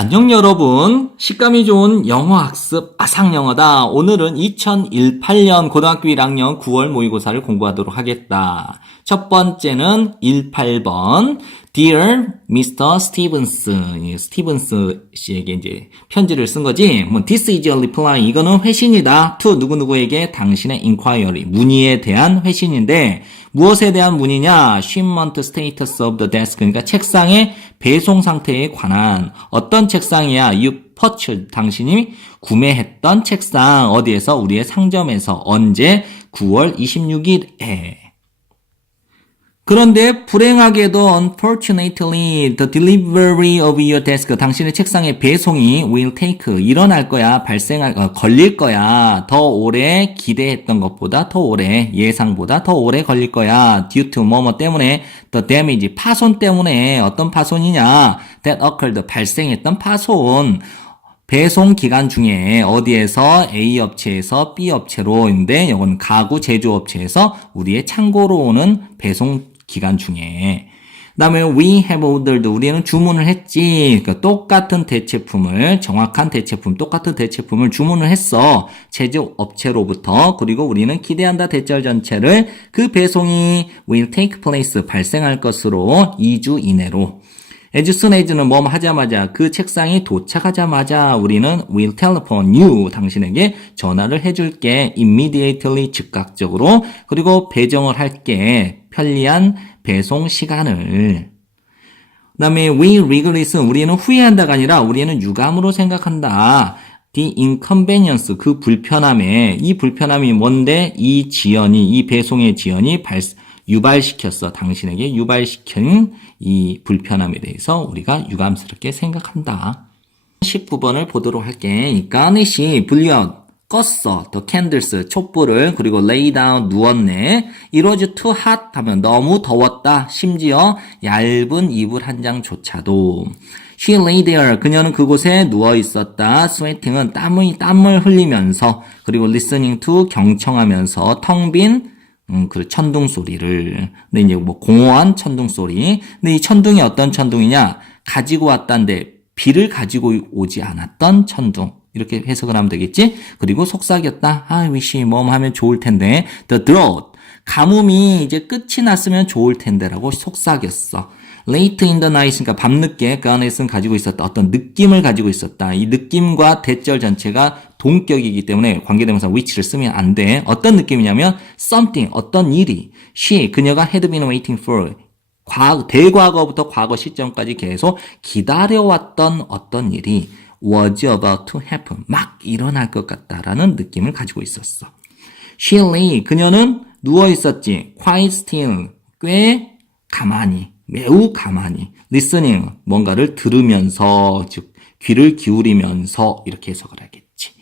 안녕 여러분. 식감이 좋은 영어 학습 아상영어다. 오늘은 2018년 고등학교 1학년 9월 모의고사를 공부하도록 하겠다. 첫 번째는 18번. Dear Mr. Stevens. 스티븐스 씨에게 이제 편지를 쓴 거지. This is a reply. 이거는 회신이다. To 누구누구에게 당신의 inquiry. 문의에 대한 회신인데 무엇에 대한 문의냐? shipment status of the desk. 그러니까 책상의 배송 상태에 관한 어떤 책상이야? You purchased. 당신이 구매했던 책상. 어디에서? 우리의 상점에서. 언제? 9월 26일에. 그런데 불행하게도 unfortunately the delivery of your desk 당신의 책상의 배송이 will take 일어날 거야 걸릴 거야 더 오래 기대했던 것보다 더 오래 예상보다 더 오래 걸릴 거야 due to 뭐뭐 때문에 the damage 파손 때문에 어떤 파손이냐 that occurred 발생했던 파손 배송 기간 중에 어디에서 A 업체에서 B 업체로인데 이건 가구 제조업체에서 우리의 창고로 오는 배송 기간 중에 그다음에 we have ordered 우리는 주문을 했지. 그러니까 똑같은 대체품을 정확한 대체품 똑같은 대체품을 주문을 했어. 제조업체로부터. 그리고 우리는 기대한다 대절 전체를 그 배송이 will take place 발생할 것으로 2주 이내로 as soon as는 뭐 하자마자 그 책상이 도착하자마자 우리는 will telephone you 당신에게 전화를 해줄게 immediately 즉각적으로 그리고 배정을 할게 편리한 배송 시간을 그 다음에 we regret 우리는 후회한다가 아니라 우리는 유감으로 생각한다 the inconvenience 그 불편함에 이 불편함이 뭔데 이 지연이 이 배송의 지연이 유발시켰어. 당신에게 유발시킨 이 불편함에 대해서 우리가 유감스럽게 생각한다. 19번을 보도록 할게. 이 가넷이 불려 껐어. The candles 촛불을 그리고 lay down 누웠네. It was too hot 하면 너무 더웠다. 심지어 얇은 이불 한 장조차도. She lay there. 그녀는 그곳에 누워 있었다. sweating은 땀을 흘리면서 그리고 listening to 경청하면서 텅 빈 그 천둥 소리를. 근데 이제 뭐 공허한 천둥 소리. 근데 이 천둥이 어떤 천둥이냐? 가지고 왔다는데 비를 가지고 오지 않았던 천둥. 이렇게 해석을 하면 되겠지? 그리고 속삭였다. wish 뭐 하면 좋을 텐데. The drought. 가뭄이 이제 끝이 났으면 좋을 텐데라고 속삭였어. Late in the night, 그러니까 밤늦게 가넷은 가지고 있었다. 어떤 느낌을 가지고 있었다. 이 느낌과 대절 전체가 동격이기 때문에 관계대명사 which를 쓰면 안 돼. 어떤 느낌이냐면 something, 어떤 일이 그녀가 had been waiting for 대과거부터 과거 시점까지 계속 기다려왔던 어떤 일이 was about to happen, 막 일어날 것 같다라는 느낌을 가지고 있었어. She lay, 그녀는 누워 있었지. quite still, 꽤 가만히. 매우 가만히 listening 뭔가를 들으면서 즉 귀를 기울이면서 이렇게 해석을 하겠지.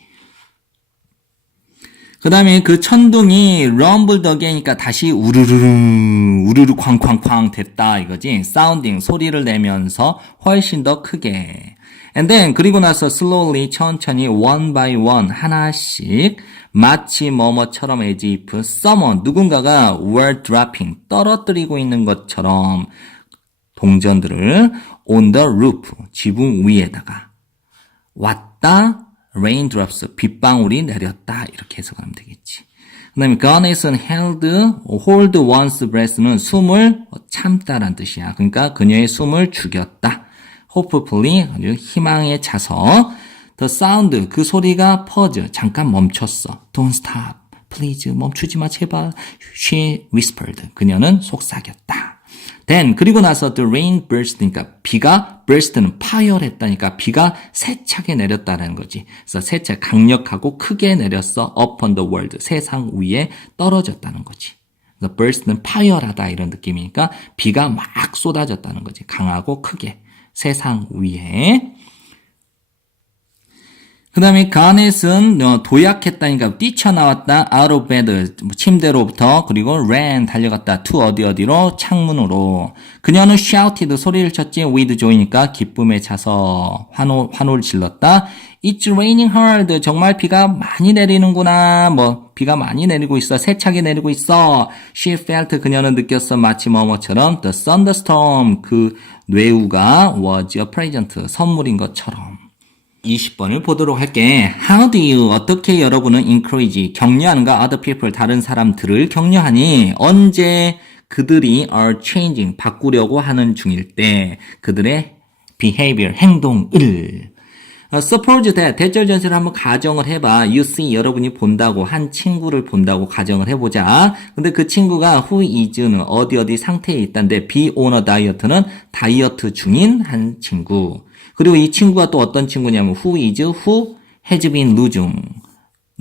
그 다음에 그 천둥이 rumbled again이니까 다시 우르르 쾅쾅쾅 됐다 이거지. sounding 소리를 내면서 훨씬 더 크게. And then 그리고 나서 slowly 천천히 one by one 하나씩 마치 뭐뭐처럼 as if someone 누군가가 were dropping 떨어뜨리고 있는 것처럼 동전들을 on the roof 지붕 위에다가 왔다 raindrops 빗방울이 내렸다 이렇게 해석하면 되겠지. 그 다음에 Goddess는 hold one's breath는 숨을 참다란 뜻이야. 그러니까 그녀의 숨을 죽였다. hopefully 아주 희망에 차서 the sound 그 소리가 pause 잠깐 멈췄어. Don't stop please 멈추지 마 제발. She whispered 그녀는 속삭였다. Then 그리고 나서 the rain burst 그러니까 비가 burst는 파열했다니까 비가 세차게 내렸다는 거지. 그래서 세차 강력하고 크게 내렸어. upon the world 세상 위에 떨어졌다는 거지. 그래서 burst는 파열하다 이런 느낌이니까 비가 막 쏟아졌다는 거지. 강하고 크게 세상 위에. 그 다음에 가넷은 도약했다니까 뛰쳐나왔다. out of bed 침대로부터 그리고 ran 달려갔다. to 어디로 창문으로. 그녀는 shouted 소리를 쳤지. with joy니까 기쁨에 차서 환호를 질렀다. It's raining hard. 정말 비가 많이 내리는구나. 비가 많이 내리고 있어. 세차게 내리고 있어. She felt. 그녀는 느꼈어. 마치 뭐뭐처럼 the thunderstorm. 그 뇌우가 was a present. 선물인 것처럼. 20번을 보도록 할게. How do you, 어떻게 여러분은 encourage, 격려하는가? Other people, 다른 사람들을 격려하니? 언제 그들이 are changing, 바꾸려고 하는 중일 때 그들의 behavior, 행동을. Suppose that, 대절전세를 한번 가정을 해봐. You see, 여러분이 본다고, 한 친구를 본다고 가정을 해보자. 근데 그 친구가 who is는 어디 상태에 있다는데 be on a diet는 다이어트 중인 한 친구. 그리고 이 친구가 또 어떤 친구냐면 who has been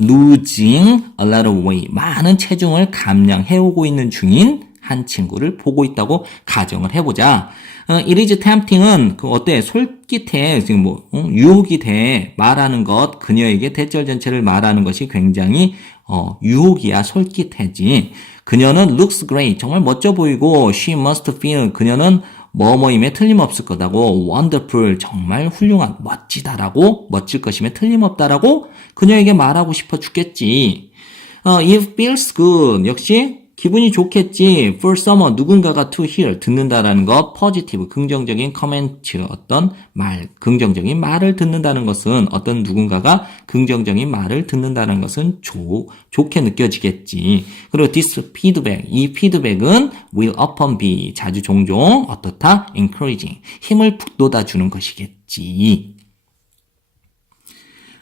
losing a lot of weight. 많은 체중을 감량해오고 있는 중인 한 친구를 보고 있다고 가정을 해보자. It is tempting은 어때? 솔깃해. 지금 유혹이 돼. 말하는 것, 그녀에게 대절 전체를 말하는 것이 굉장히 유혹이야. 솔깃해지. 그녀는 looks great. 정말 멋져 보이고 she must feel. 그녀는 뭐뭐임에 틀림없을 거다고 wonderful. 정말 훌륭한, 멋지다라고, 멋질 것임에 틀림없다라고 그녀에게 말하고 싶어 죽겠지. If feels good. 역시 기분이 좋겠지. For someone, 누군가가 to hear, 듣는다라는 것, positive, 긍정적인 코멘트, 어떤 말, 긍정적인 말을 듣는다는 것은, 어떤 누군가가 긍정적인 말을 듣는다는 것은 좋게 느껴지겠지. 그리고 this feedback, 이 피드백은 will often be, 자주 종종 어떻다? encouraging, 힘을 북돋아주는 것이겠지.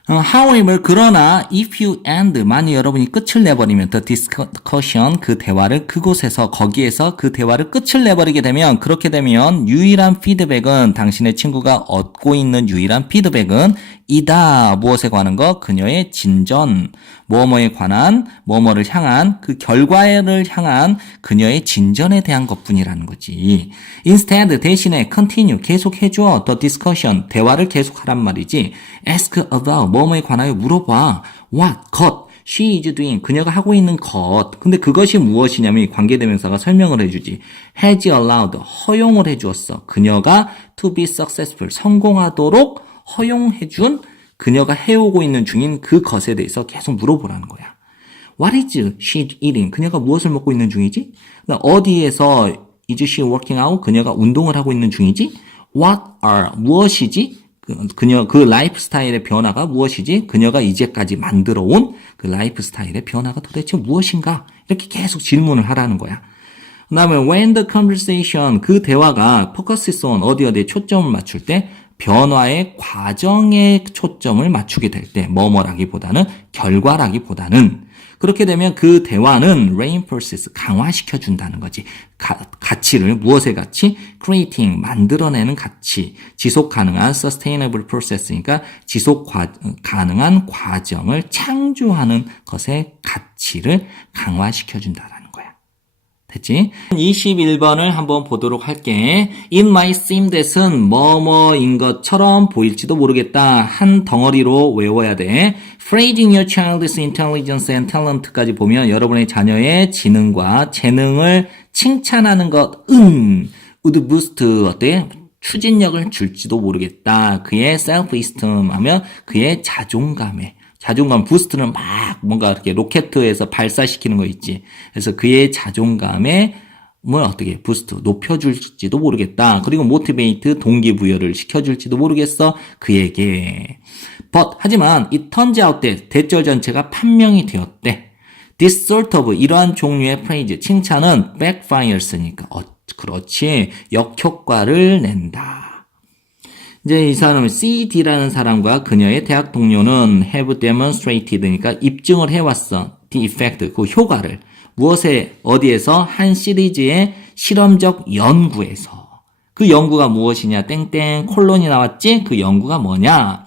However, 그러나 if you end, 만약 여러분이 끝을 내버리면 the discussion, 그 대화를 거기에서 그 대화를 끝을 내버리게 되면, 그렇게 되면 유일한 피드백은, 당신의 친구가 얻고 있는 유일한 피드백은 이다. 무엇에 관한 것? 그녀의 진전, 뭐뭐에 관한, 뭐뭐를 향한, 그 결과를 향한 그녀의 진전에 대한 것뿐이라는 거지. Instead, 대신에 continue, 계속해줘. The discussion, 대화를 계속하란 말이지. Ask about, 뭐뭐에 관하여 물어봐. What, 것, she is doing, 그녀가 하고 있는 것. 근데 그것이 무엇이냐면 이 관계대명사가 설명을 해주지. Has allowed, 허용을 해주었어. 그녀가 to be successful, 성공하도록 허용해준, 그녀가 해오고 있는 중인 그 것에 대해서 계속 물어보라는 거야. What is she eating? 그녀가 무엇을 먹고 있는 중이지? 어디에서 is she working out? 그녀가 운동을 하고 있는 중이지? What are, 무엇이지? 그 라이프 스타일의 변화가 무엇이지? 그녀가 이제까지 만들어 온 그 라이프 스타일의 변화가 도대체 무엇인가? 이렇게 계속 질문을 하라는 거야. 그 다음에 when the conversation, 그 대화가 focuses on, 어디에 초점을 맞출 때, 변화의 과정에 초점을 맞추게 될 때, 뭐뭐라기보다는, 결과라기보다는, 그렇게 되면 그 대화는 reinforces, 강화시켜준다는 거지. 가치를, 무엇의 가치? creating, 만들어내는 가치. 지속 가능한 sustainable process니까 지속 가능한 과정을 창조하는 것의 가치를 강화시켜준다라는 거야. 됐지? 21번을 한번 보도록 할게. It might seem that은 뭐뭐인 것처럼 보일지도 모르겠다. 한 덩어리로 외워야 돼. Praising your child's intelligence and talent까지 보면 여러분의 자녀의 지능과 재능을 칭찬하는 것, would boost, 어때? 추진력을 줄지도 모르겠다. 그의 self-esteem 하면 그의 자존감, 부스트는 막 뭔가 이렇게 로켓에서 발사시키는 거 있지. 그래서 그의 자존감에 어떻게 부스트, 높여줄지도 모르겠다. 그리고 motivate, 동기부여를 시켜줄지도 모르겠어. 그에게. But, 하지만 it turns out that, 대절 전체가 판명이 되었대. This sort of, 이러한 종류의 praise, 칭찬은 backfires니까. 그렇지. 역효과를 낸다. 이제 이 사람은 CD라는 사람과 그녀의 대학 동료는 have demonstrated니까 입증을 해왔어. the effect, 그 효과를. 무엇에, 어디에서? 한 시리즈의 실험적 연구에서. 그 연구가 무엇이냐? 땡땡 콜론이 나왔지? 그 연구가 뭐냐?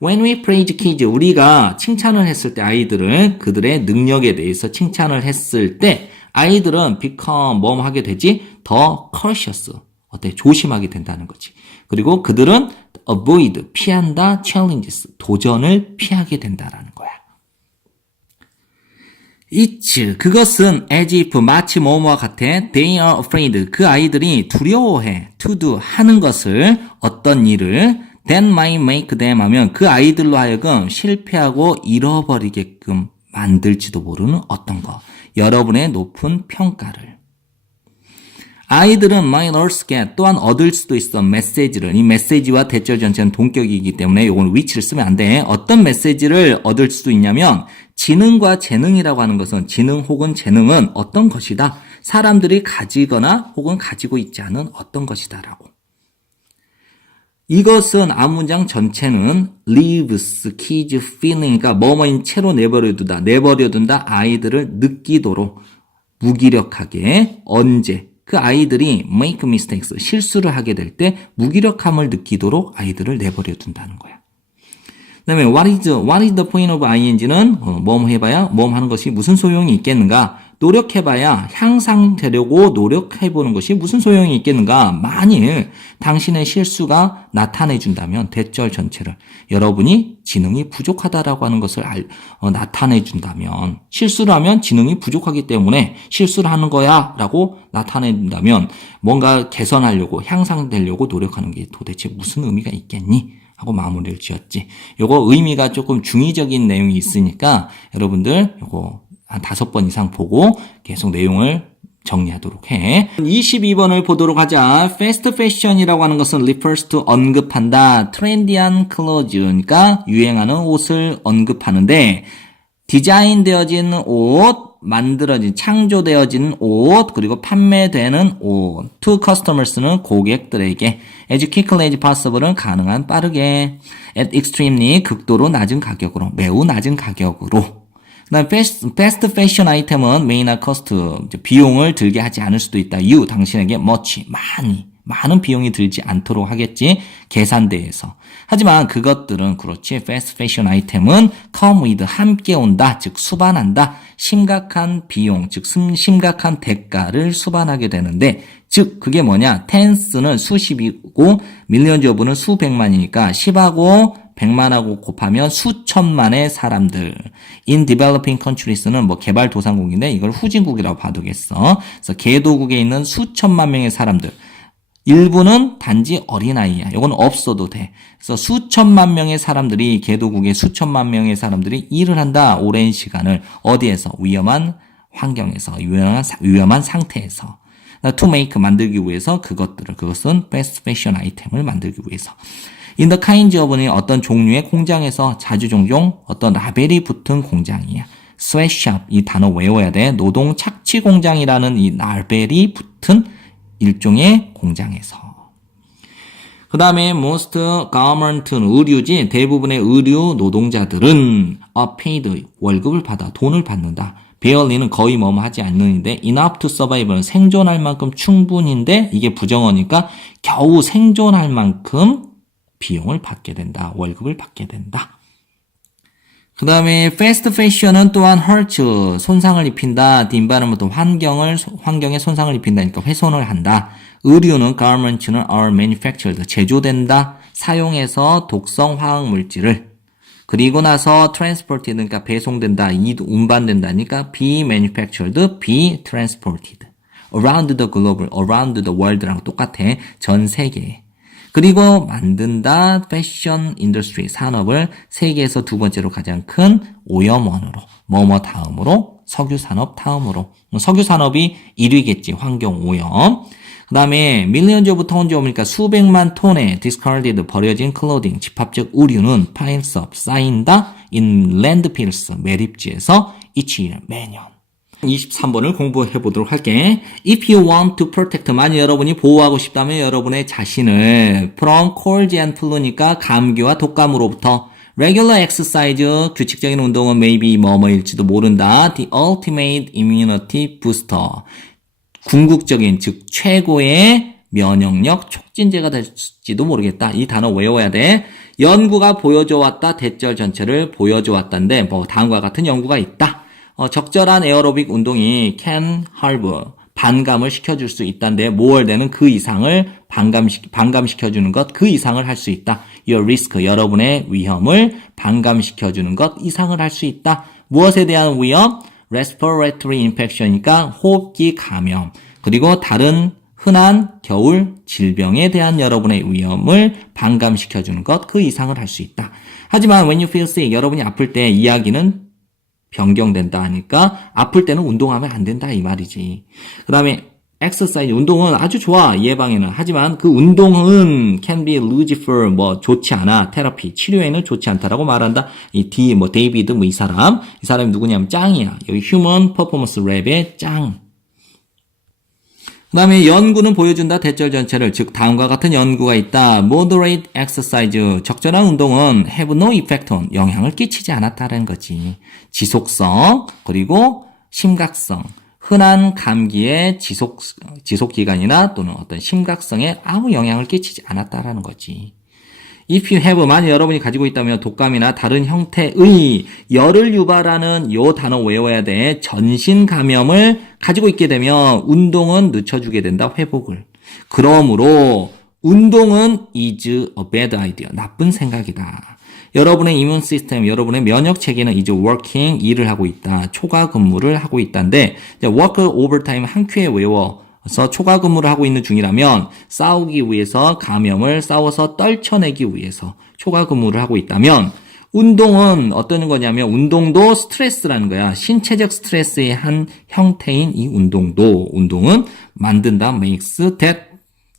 When we praise kids, 우리가 칭찬을 했을 때 아이들을, 그들의 능력에 대해서 칭찬을 했을 때 아이들은 become 뭐뭐 하게 되지? 더 cautious. 어때? 조심하게 된다는 거지. 그리고 그들은 avoid, 피한다, challenges, 도전을 피하게 된다라는 거야. It's, 그것은 as if, 마치 뭐뭐와 같아. They are afraid, 그 아이들이 두려워해. to do, 하는 것을, 어떤 일을 that might make them 하면 그 아이들로 하여금 실패하고 잃어버리게끔 만들지도 모르는 어떤 거. 여러분의 높은 평가를. 아이들은 might also get 또한 얻을 수도 있어 메시지를. 이 메시지와 대절 전체는 동격이기 때문에 이건 which를 쓰면 안 돼. 어떤 메시지를 얻을 수도 있냐면 지능과 재능이라고 하는 것은 지능 혹은 재능은 어떤 것이다. 사람들이 가지거나 혹은 가지고 있지 않은 어떤 것이다라고. 이것은 앞문장 전체는 leaves kids feeling 그러니까 뭐뭐인 채로 내버려둔다 아이들을 느끼도록 무기력하게 언제 그 아이들이 make mistakes 실수를 하게 될 때 무기력함을 느끼도록 아이들을 내버려둔다는 거야. 그다음에 what is the point of ing는 뭐뭐 해봐야 뭐뭐 하는 것이 무슨 소용이 있겠는가? 노력해봐야 향상되려고 노력해보는 것이 무슨 소용이 있겠는가? 만일 당신의 실수가 나타내준다면 대절 전체를 여러분이 지능이 부족하다라고 하는 것을 나타내준다면 실수를 하면 지능이 부족하기 때문에 실수를 하는 거야 라고 나타낸다면 뭔가 개선하려고 향상되려고 노력하는 게 도대체 무슨 의미가 있겠니? 하고 마무리를 지었지. 요거 의미가 조금 중의적인 내용이 있으니까 여러분들 요거 한 5번 이상 보고 계속 내용을 정리하도록 해. 22번을 보도록 하자. fast fashion이라고 하는 것은 refers to 언급한다. 트렌디한 clothes, 그러니까 유행하는 옷을 언급하는데 디자인되어진 옷, 만들어진, 창조되어진 옷, 그리고 판매되는 옷. to customers는 고객들에게. as quickly as possible은 가능한 빠르게. at extremely 극도로 낮은 가격으로, 매우 낮은 가격으로. 그다음 fast fashion 아이템은 may not cost 비용을 들게 하지 않을 수도 있다. you 당신에게 much 많은 비용이 들지 않도록 하겠지. 계산대에서. 하지만 그것들은 그렇지. fast fashion 아이템은 come with 함께 온다. 즉 수반한다. 심각한 비용, 즉 심각한 대가를 수반하게 되는데 즉 그게 뭐냐? ten스는 수십이고 millions of는 수백만이니까 10하고 100만하고 곱하면 수천만의 사람들. In developing countries는 뭐 개발도상국인데 이걸 후진국이라고 봐두겠어. 그래서 개도국에 있는 수천만 명의 사람들. 일부는 단지 어린아이야. 이건 없어도 돼. 그래서 수천만 명의 사람들이 개도국의 수천만 명의 사람들이 일을 한다. 오랜 시간을 어디에서? 위험한 환경에서, 위험한 상태에서. to make 만들기 위해서 그것은 fast fashion 아이템을 만들기 위해서. in the kinds of는 어떤 종류의 공장에서 자주 종종 어떤 라벨이 붙은 공장이야. sweatshop 이 단어 외워야 돼. 노동 착취 공장이라는 이 라벨이 붙은 일종의 공장에서. 그 다음에 most government는 의류지. 대부분의 의류 노동자들은 are paid 월급을 받아 돈을 받는다. barely는 거의 뭐뭐 하지 않는데 enough to survive는 생존할 만큼 충분인데 이게 부정어니까 겨우 생존할 만큼 비용을 받게 된다. 월급을 받게 된다. 그 다음에 fast fashion은 또한 hurts 손상을 입힌다. the environment 환경에 손상을 입힌다니까 훼손을 한다. 의류는 garments는 are manufactured 제조된다. 사용해서 독성 화학 물질을 그리고 나서 transported 그러니까 배송된다. 운반된다니까 be manufactured, be transported. around the globe, around the world랑 똑같아. 전 세계에. 그리고 만든다. 패션 인더스트리 산업을 세계에서 두 번째로 가장 큰 오염원으로 뭐뭐 다음으로 석유산업 다음으로 석유산업이 1위겠지. 환경오염. 그 다음에 millions of tons 그러니까 수백만 톤의 discarded 버려진 clothing 집합적 의류는 piles up 쌓인다. in landfills 매립지에서 each year 매년. 23번을 공부해 보도록 할게. If you want to protect, 만약 여러분이 보호하고 싶다면 여러분의 자신을 from colds and flu니까 감기와 독감으로부터 regular exercise, 규칙적인 운동은 maybe 뭐뭐일지도 모른다. The ultimate immunity booster, 궁극적인 즉 최고의 면역력 촉진제가 될지도 모르겠다. 이 단어 외워야 돼. 연구가 보여줘 왔다. 대절 전체를 보여줘 왔다인데 뭐 다음과 같은 연구가 있다. 적절한 에어로빅 운동이 can halve 반감을 시켜줄 수 있다는데 모월되는 그 이상을 반감시켜주는 것 그 이상을 할 수 있다. Your risk 여러분의 위험을 반감시켜주는 것 이상을 할 수 있다. 무엇에 대한 위험? Respiratory infection이니까 호흡기 감염 그리고 다른 흔한 겨울 질병에 대한 여러분의 위험을 반감시켜주는 것, 그 이상을 할 수 있다. 하지만 when you feel sick, 여러분이 아플 때 이야기는 변경된다 하니까 아플 때는 운동하면 안 된다 이 말이지. 그 다음에 exercise, 운동은 아주 좋아 예방에는. 하지만 그 운동은 can be useful, 뭐 좋지 않아, 테라피 치료에는 좋지 않다라고 말한다. 이 데이비드 이 사람이 누구냐면 짱이야. 여기 휴먼 퍼포먼스 랩의 짱. 그 다음에 연구는 보여준다. 대절 전체를. 즉 다음과 같은 연구가 있다. moderate exercise, 적절한 운동은 have no effect on, 영향을 끼치지 않았다는 거지. 지속성 그리고 심각성, 흔한 감기의 지속기간이나 또는 어떤 심각성에 아무 영향을 끼치지 않았다라는 거지. If you have, 만약 여러분이 가지고 있다면 독감이나 다른 형태의 열을 유발하는 요 단어 외워야 돼. 전신 감염을 가지고 있게 되면 운동은 늦춰주게 된다, 회복을. 그러므로 운동은 is a bad idea, 나쁜 생각이다. 여러분의 이문 시스템, 여러분의 면역 체계는 이제 working, 일을 하고 있다. 초과 근무를 하고 있다인데, work overtime 한 큐에 외워서 초과 근무를 하고 있는 중이라면, 싸우기 위해서 감염을 싸워서 떨쳐내기 위해서 초과 근무를 하고 있다면, 운동은 어떤 거냐면, 운동도 스트레스라는 거야. 신체적 스트레스의 한 형태인 이 운동은 만든다, makes that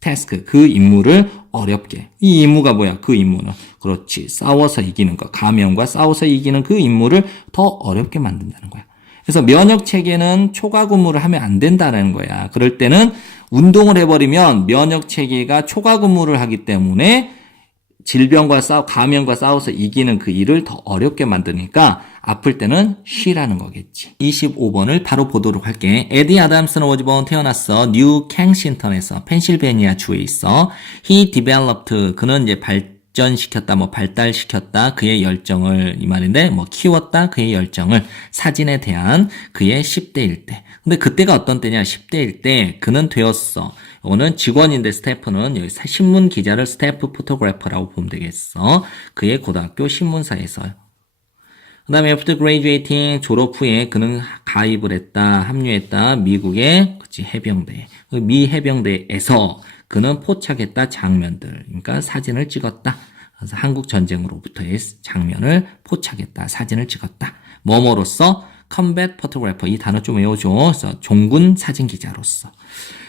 task, 그 임무를 어렵게. 이 임무가 뭐야? 그 임무는. 그렇지. 싸워서 이기는 거. 감염과 싸워서 이기는 그 임무를 더 어렵게 만든다는 거야. 그래서 면역 체계는 초과 근무를 하면 안 된다는 거야. 그럴 때는 운동을 해버리면 면역 체계가 초과 근무를 하기 때문에 질병과 감염과 싸워서 이기는 그 일을 더 어렵게 만드니까 아플 때는 쉬라는 거겠지. 25번을 바로 보도록 할게. 에디 아담스는 was born, 태어났어. 뉴 캥싱턴에서, 펜실베니아 주에 있어. He developed, 그는 이제 발전시켰다, 발달시켰다, 그의 열정을, 이 말인데, 키웠다, 그의 열정을, 사진에 대한 그의 10대일 때. 근데 그때가 어떤 때냐? 10대일 때 그는 되었어. 이거는 직원인데 스태프는 여기 신문 기자를 스태프 포토그래퍼라고 보면 되겠어. 그의 고등학교 신문사에서요. 그 다음에 after graduating, 졸업 후에 그는 가입을 했다, 합류했다, 미국의 해병대. 미 해병대에서 그는 포착했다 장면들, 그러니까 사진을 찍었다. 그래서 한국 전쟁으로부터의 장면을 포착했다, 사진을 찍었다. 뭐뭐로서 combat photographer, 이 단어 좀 외워줘. 그래서 종군 사진 기자로서.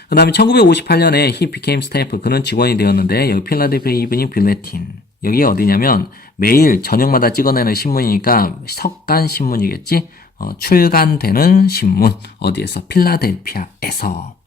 그 다음에 1958년에 he became staff, 그는 직원이 되었는데 여기 필라델피아 이브닝 빌레틴, 여기 어디냐면 매일 저녁마다 찍어내는 신문이니까 석간 신문이겠지. 출간되는 신문, 어디에서? 필라델피아에서.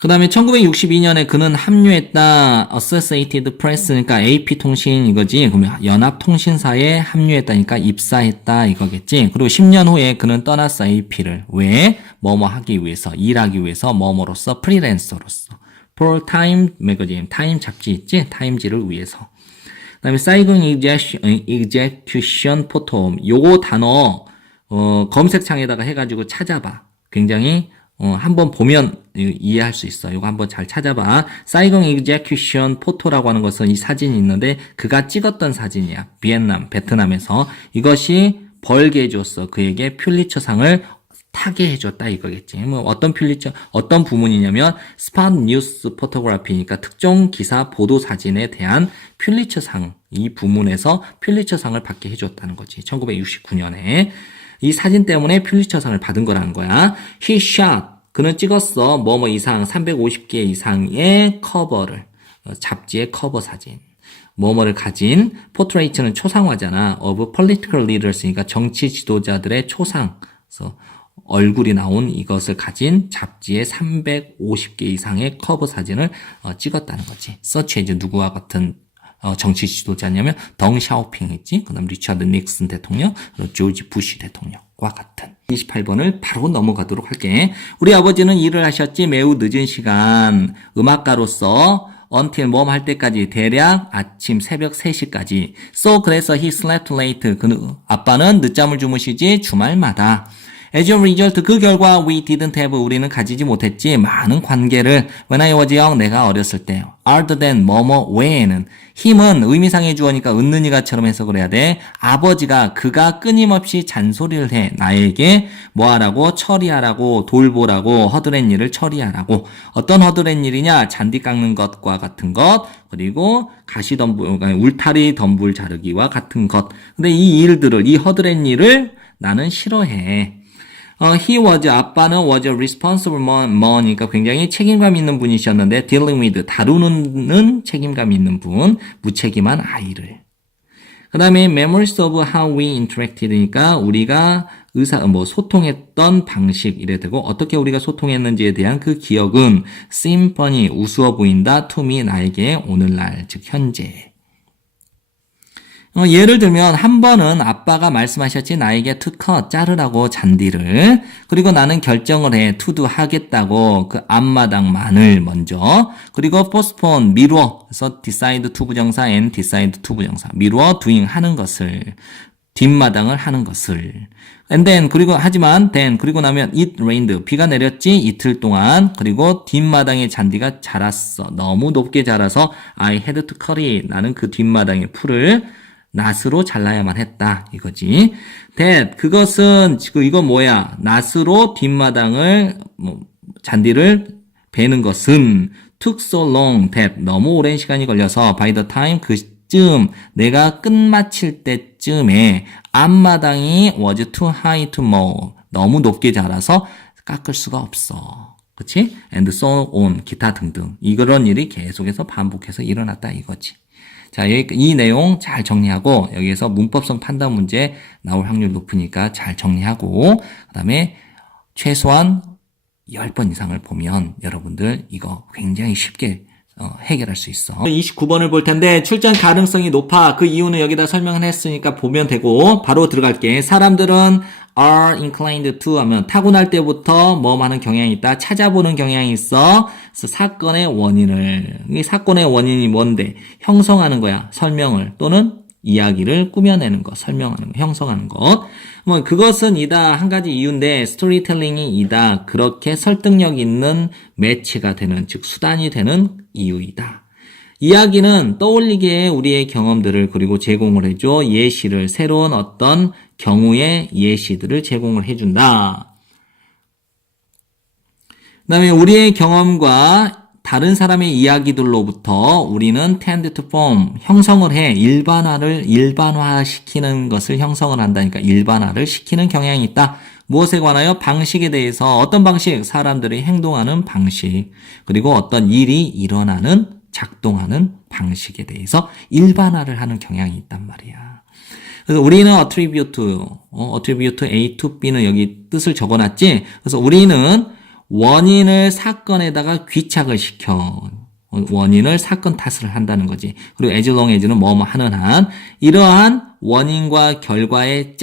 그 다음에 1962년에 그는 합류했다. Associated Press, 그러니까 AP통신 이거지. 그러면 연합통신사에 합류했다니까 입사했다 이거겠지. 그리고 10년 후에 그는 떠났어, AP를. 왜? 뭐뭐 하기 위해서, 일하기 위해서, 뭐뭐로서, 프리랜서로서. For Time Magazine, 타임 잡지 있지? 타임지를 위해서. 그 다음에 사이공 execution photo, 요거 단어 검색창에다가 해가지고 찾아봐. 굉장히 한번 보면 이해할 수 있어. 요거 한번 잘 찾아봐. 사이공 execution photo라고 하는 것은 이 사진이 있는데 그가 찍었던 사진이야. 베트남에서. 이것이 벌게 해줬어. 그에게 퓰리처상을 타게 해줬다 이거겠지. 어떤 부문이냐면 스팟 뉴스 포토그래피니까 특정 기사 보도 사진에 대한 퓰리처상, 이 부문에서 퓰리처상을 받게 해줬다는 거지. 1969년에 이 사진 때문에 퓰리처상을 받은 거라는 거야. He shot, 그는 찍었어. 뭐뭐 이상 350개 이상의 커버를, 잡지의 커버 사진. 뭐뭐를 가진, 포트레이트는 초상화잖아. of political leaders니까 정치 지도자들의 초상. 그래서 얼굴이 나온 이것을 가진 잡지의 350개 이상의 커버 사진을 찍었다는 거지. 서치 이제 누구와 같은 정치 지도자냐면 덩 샤오핑 있지. 그다음 리처드 닉슨 대통령, 그리고 조지 부시 대통령과 같은. 28번을 바로 넘어가도록 할게. 우리 아버지는 일을 하셨지. 매우 늦은 시간 음악가로서 until 뭐 할 때까지, 대략 아침 새벽 3시까지. So 그래서 he slept late. 그 아빠는 늦잠을 주무시지 주말마다. As a result, 그 결과 we didn't have, 우리는 가지지 못했지 많은 관계를 when I was young, 내가 어렸을 때. other than 뭐뭐 외에는 힘은 의미상의 주어니까 은는이가처럼 해석을 해야 돼. 아버지가 그가 끊임없이 잔소리를 해. 나에게 뭐하라고? 처리하라고, 돌보라고, 허드렛 일을 처리하라고. 어떤 허드렛 일이냐? 잔디 깎는 것과 같은 것, 그리고 가시덤불, 울타리 덤불 자르기와 같은 것. 근데 이 일들을, 이 허드렛 일을 나는 싫어해. he was, 아빠는 was a responsible man이니까 굉장히 책임감 있는 분이셨는데 dealing with, 다루는 책임감 있는 분, 무책임한 아이를. 그 다음에 memories of how we interacted니까 우리가 소통했던 방식 이래 되고 어떻게 우리가 소통했는지에 대한 그 기억은 seem funny, 우스워 보인다, to me, 나에게 오늘날, 즉 현재. 예를 들면 한 번은 아빠가 말씀하셨지 나에게 to cut, 자르라고 잔디를. 그리고 나는 결정을 해 to do, 하겠다고 그 앞마당만을 먼저. 그리고 postpone, 미루어. 그래서 decide to 부정사 and decide to 부정사. 미루어 doing, 하는 것을. 뒷마당을 하는 것을. And then, 그리고 나면 it rained, 비가 내렸지 이틀 동안. 그리고 뒷마당의 잔디가 자랐어. 너무 높게 자라서 I had to cut it, 나는 그 뒷마당의 풀을 낫으로 잘라야만 했다, 이거지. that, 그것은 이거 뭐야? 낫으로 뒷마당을 잔디를 베는 것은 took so long that, 너무 오랜 시간이 걸려서 by the time, 그쯤 내가 끝마칠 때쯤에 앞마당이 was too high to mow, 너무 높게 자라서 깎을 수가 없어. 그치? and so on, 기타 등등. 이런 일이 계속해서 반복해서 일어났다, 이거지. 자, 이 내용 잘 정리하고 여기에서 문법성 판단 문제 나올 확률 높으니까 잘 정리하고 그 다음에 최소한 10번 이상을 보면 여러분들 이거 굉장히 쉽게 해결할 수 있어. 29번을 볼 텐데 출전 가능성이 높아. 그 이유는 여기다 설명을 했으니까 보면 되고 바로 들어갈게. 사람들은 are inclined to 하면 타고날 때부터 뭐 하는 경향이 있다. 찾아보는 경향이 있어. 그래서 사건의 원인을, 이 사건의 원인이 뭔데? 형성하는 거야. 설명을 또는 이야기를 꾸며내는 것, 설명하는 것, 형성하는 것. 뭐 그것은 이다 한 가지 이유인데 스토리텔링이 이다. 그렇게 설득력 있는 매치가 되는, 즉 수단이 되는 이유이다. 이야기는 떠올리게 우리의 경험들을 그리고 제공을 해줘. 예시를, 새로운 어떤 경우의 예시들을 제공을 해준다. 그 다음에 우리의 경험과 다른 사람의 이야기들로부터 우리는 tend to form, 형성을 해. 일반화시키는 것을 형성을 한다니까 일반화를 시키는 경향이 있다. 무엇에 관하여? 방식에 대해서. 어떤 방식? 사람들이 행동하는 방식. 그리고 어떤 일이 일어나는, 작동하는 방식에 대해서 일반화를 하는 경향이 있단 말이야. 그래서 우리는 attribute A to B는 여기 뜻을 적어놨지? 그래서 우리는 원인을 사건에다가 귀착을 시켜. 원인을 사건 탓을 한다는 거지. 그리고 as long as는 뭐뭐 하는 한. 이러한 원인과 결과의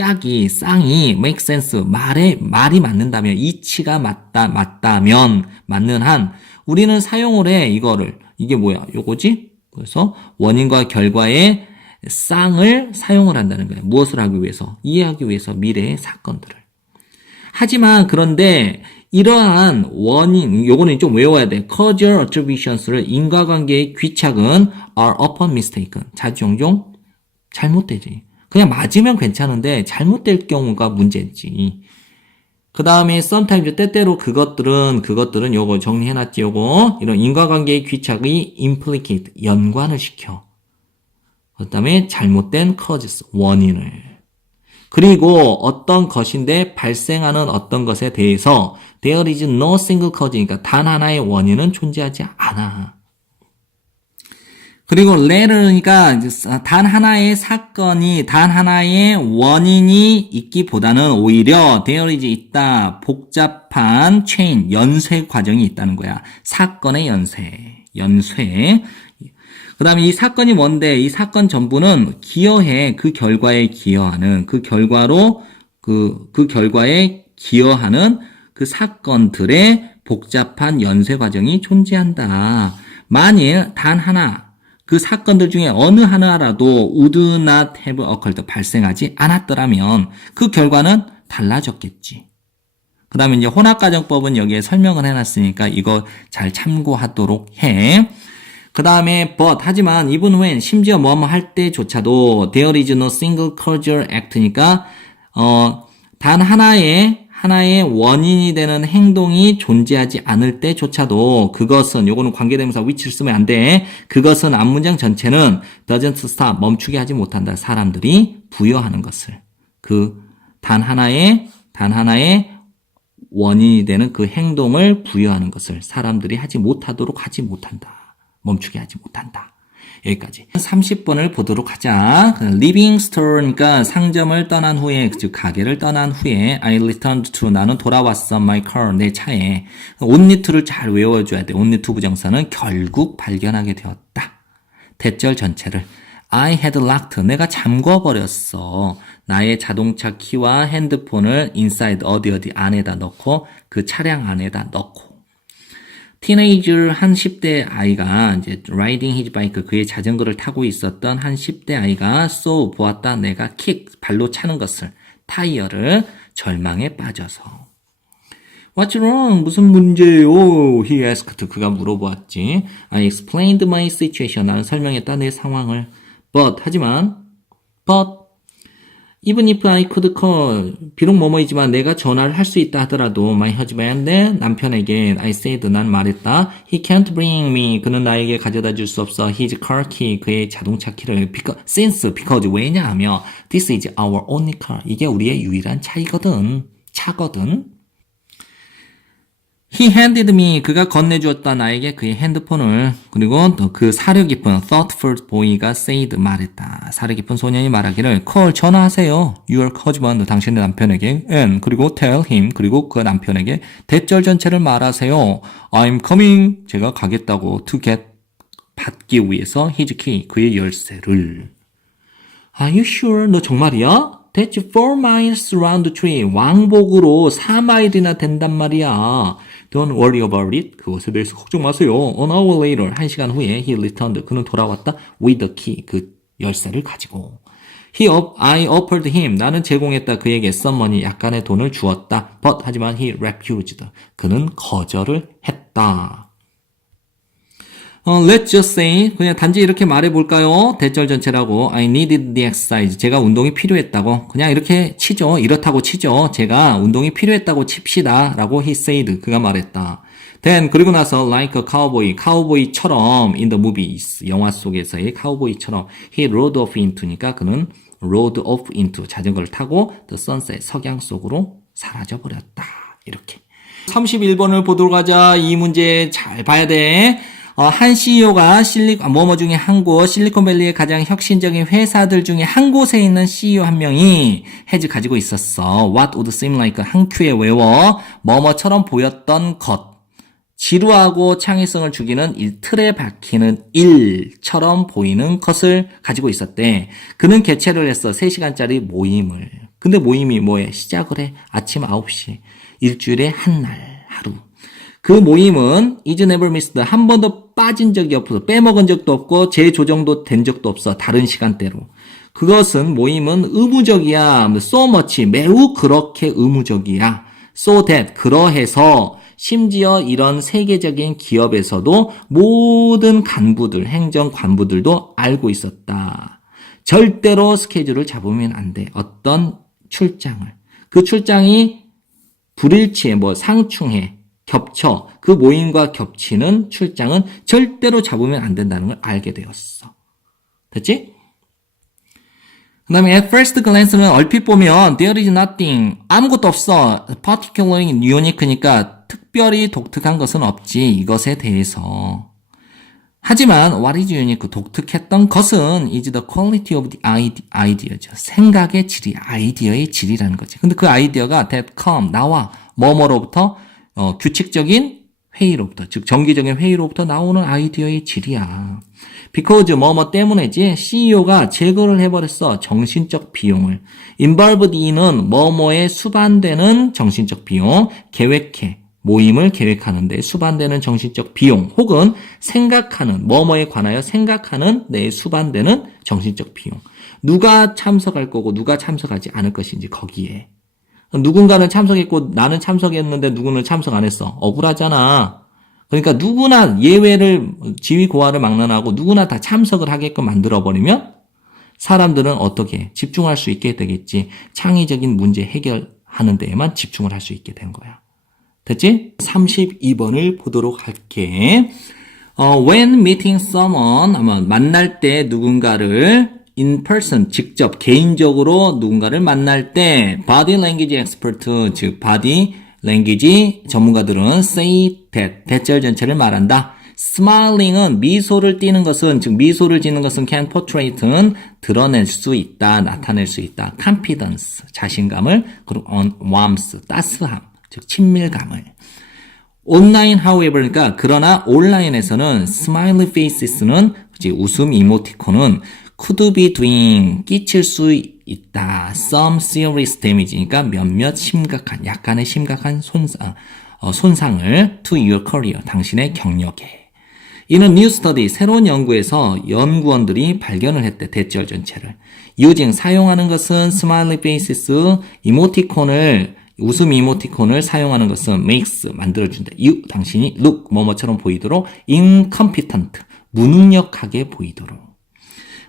쌍이 make sense. 말이 맞는다면, 이치가 맞다면, 맞는 한. 우리는 사용을 해, 이거를. 이게 뭐야? 요거지? 그래서 원인과 결과의 쌍을 사용을 한다는 거예요. 무엇을 하기 위해서? 이해하기 위해서 미래의 사건들을. 하지만 그런데 이러한 원인, 요거는 좀 외워야 돼. causal attributions를 인과관계의 귀착은 are often mistaken. 자주 종종 잘못되지. 그냥 맞으면 괜찮은데 잘못될 경우가 문제지. 그 다음에 sometimes 때때로 그것들은 요거 정리해놨지, 요거. 이런 인과관계의 귀착이 implicate, 연관을 시켜. 그 다음에 잘못된 causes, 원인을. 그리고 어떤 것인데 발생하는 어떤 것에 대해서 there is no single cause니까 단 하나의 원인은 존재하지 않아. 그리고 latter니까 단 하나의 사건이, 단 하나의 원인이 있기보다는 오히려 there is 있다. 복잡한 chain, 연쇄 과정이 있다는 거야. 사건의 연쇄. 그 다음에 이 사건이 뭔데? 이 사건 전부는 기여해. 그 결과에 기여하는, 그 결과로, 그 결과에 기여하는 그 사건들의 복잡한 연쇄 과정이 존재한다. 만일 단 하나, 그 사건들 중에 어느 하나라도 would not have occurred, 발생하지 않았더라면 그 결과는 달라졌겠지. 그 다음에 이제 혼합가정법은 여기에 설명을 해놨으니까 이거 잘 참고하도록 해. 그 다음에 but 하지만 even when 심지어 뭐뭐 할 때조차도 there is no single causal act니까 단 하나의 원인이 되는 행동이 존재하지 않을 때조차도 그것은 요거는 관계대명사 which를 쓰면 안 돼. 그것은 앞문장 전체는 doesn't stop 멈추게 하지 못한다. 사람들이 부여하는 것을 그 단 하나의 원인이 되는 그 행동을 부여하는 것을 사람들이 하지 못하도록 하지 못한다. 멈추게 하지 못한다. 여기까지. 30번을 보도록 하자. Leaving store니까 상점을 떠난 후에, 즉 가게를 떠난 후에 I returned to 나는 돌아왔어 my car 내 차에. only to를 잘 외워줘야 돼. only to 부정사는 결국 발견하게 되었다. 대절 전체를 I had locked 내가 잠궈버렸어. 나의 자동차 키와 핸드폰을 inside 어디 안에다 넣고 그 차량 안에다 넣고 티네이저 한 10대 아이가 이제 riding his bike 그의 자전거를 타고 있었던 한 10대 아이가 saw 보았다 내가 kick 발로 차는 것을 타이어를 절망에 빠져서 What's wrong? 무슨 문제요? He asked 그가 물어보았지. I explained my situation 나는 설명했다 내 상황을 하지만 even if I could call 비록 뭐뭐이지만 내가 전화를 할 수 있다 하더라도 my husband 내 남편에게 I said 난 말했다 he can't bring me 그는 나에게 가져다 줄 수 없어 his car key 그의 자동차 키를 because 왜냐하면 this is our only car 이게 우리의 유일한 차거든 He handed me 그가 건네주었다 나에게 그의 핸드폰을 그리고 또 그 사려 깊은 thoughtful boy가 said 말했다 사려 깊은 소년이 말하기를 call 전화하세요 your husband 당신의 남편에게 and 그리고 tell him 그리고 그 남편에게 대절 전체를 말하세요 I'm coming 제가 가겠다고 to get 받기 위해서 his key 그의 열쇠를 Are you sure 너 정말이야? That's 4 miles around the tree. 왕복으로 4마일이나 된단 말이야. Don't worry about it. 그것에 대해서 걱정 마세요. An hour later, 1시간 후에 he returned. 그는 돌아왔다. With the key. 그 열쇠를 가지고. I offered him. 나는 제공했다. 그에게 some money. 약간의 돈을 주었다. But 하지만 he refused. 그는 거절을 했다. Let's just say 그냥 단지 이렇게 말해볼까요? 대절 전체라고 I needed the exercise 제가 운동이 필요했다고 그냥 이렇게 치죠 이렇다고 치죠 제가 운동이 필요했다고 칩시다 라고 he said 그가 말했다 Then 그리고 나서 like a cowboy 카우보이처럼 in the movies 영화 속에서의 카우보이처럼 he rode off into니까 그는 rode off into 자전거를 타고 the sunset 석양 속으로 사라져버렸다 이렇게 31번을 보도록 하자 이 문제 잘 봐야 돼 한 CEO가 뭐뭐 중에 한 곳, 실리콘밸리의 가장 혁신적인 회사들 중에 한 곳에 있는 CEO 한 명이 has 가지고 있었어. What would seem like 한 큐에 외워. 뭐뭐처럼 보였던 것. 지루하고 창의성을 죽이는 틀에 박히는 일처럼 보이는 것을 가지고 있었대. 그는 개최를 했어. 3시간짜리 모임을. 근데 모임이 뭐해? 시작을 해. 아침 9시. 일주일에 한 날, 하루. 그 모임은 is never missed. 한 번도 빠진 적이 없어. 빼먹은 적도 없고 재조정도 된 적도 없어. 다른 시간대로. 그것은 모임은 의무적이야. so much. 매우 그렇게 의무적이야. so that. 그러해서 심지어 이런 세계적인 기업에서도 모든 간부들, 행정 관부들도 알고 있었다. 절대로 스케줄을 잡으면 안 돼. 어떤 출장을. 그 출장이 불일치해. 상충해. 겹쳐. 그 모임과 겹치는 출장은 절대로 잡으면 안 된다는 걸 알게 되었어. 됐지? 그 다음에 at first glance는 얼핏 보면 there is nothing. 아무것도 없어. particularly unique니까 특별히 독특한 것은 없지. 이것에 대해서. 하지만 what is unique? 독특했던 것은 is the quality of the idea죠. 생각의 질이, 아이디어의 질이라는 거지. 근데 그 아이디어가 that come, 나와, 뭐뭐로부터 규칙적인 회의로부터, 즉 정기적인 회의로부터 나오는 아이디어의 질이야. Because 뭐뭐 때문에지 CEO가 제거를 해버렸어. 정신적 비용을. Involved in은 뭐뭐에 수반되는 정신적 비용, 계획해. 모임을 계획하는데 수반되는 정신적 비용 혹은 생각하는 뭐뭐에 관하여 생각하는 데 수반되는 정신적 비용. 누가 참석할 거고 누가 참석하지 않을 것인지 거기에. 누군가는 참석했고 나는 참석했는데 누구는 참석 안 했어. 억울하잖아. 그러니까 누구나 예외를 지위 고하를 막론하고 누구나 다 참석을 하게끔 만들어버리면 사람들은 어떻게 집중할 수 있게 되겠지. 창의적인 문제 해결하는 데에만 집중을 할 수 있게 된 거야. 됐지? 32번을 보도록 할게. When meeting someone, 아마 만날 때 누군가를 in person, 직접 개인적으로 누군가를 만날 때 body language expert, 즉 body language 전문가들은 say that, 대절 전체를 말한다. smiling은 미소를 띠는 것은, 즉 미소를 짓는 것은 can portray는 드러낼 수 있다, 나타낼 수 있다. confidence, 자신감을, 그리고 warmth, 따스함, 즉 친밀감을. 온라인 however, 그러니까 그러나 온라인에서는 smiley faces는 웃음 이모티콘은 could be doing, 끼칠 수 있다. some serious damage, 그러니까 몇몇 심각한, 약간의 심각한 손상을 to your career, 당신의 경력에. 이는 new study, 새로운 연구에서 연구원들이 발견을 했대, 대절 전체를. using, 사용하는 것은 smiley faces, 이모티콘을, 웃음 이모티콘을 사용하는 것은 makes, 만들어준다. you, 당신이 look, 뭐뭐처럼 보이도록 incompetent, 무능력하게 보이도록.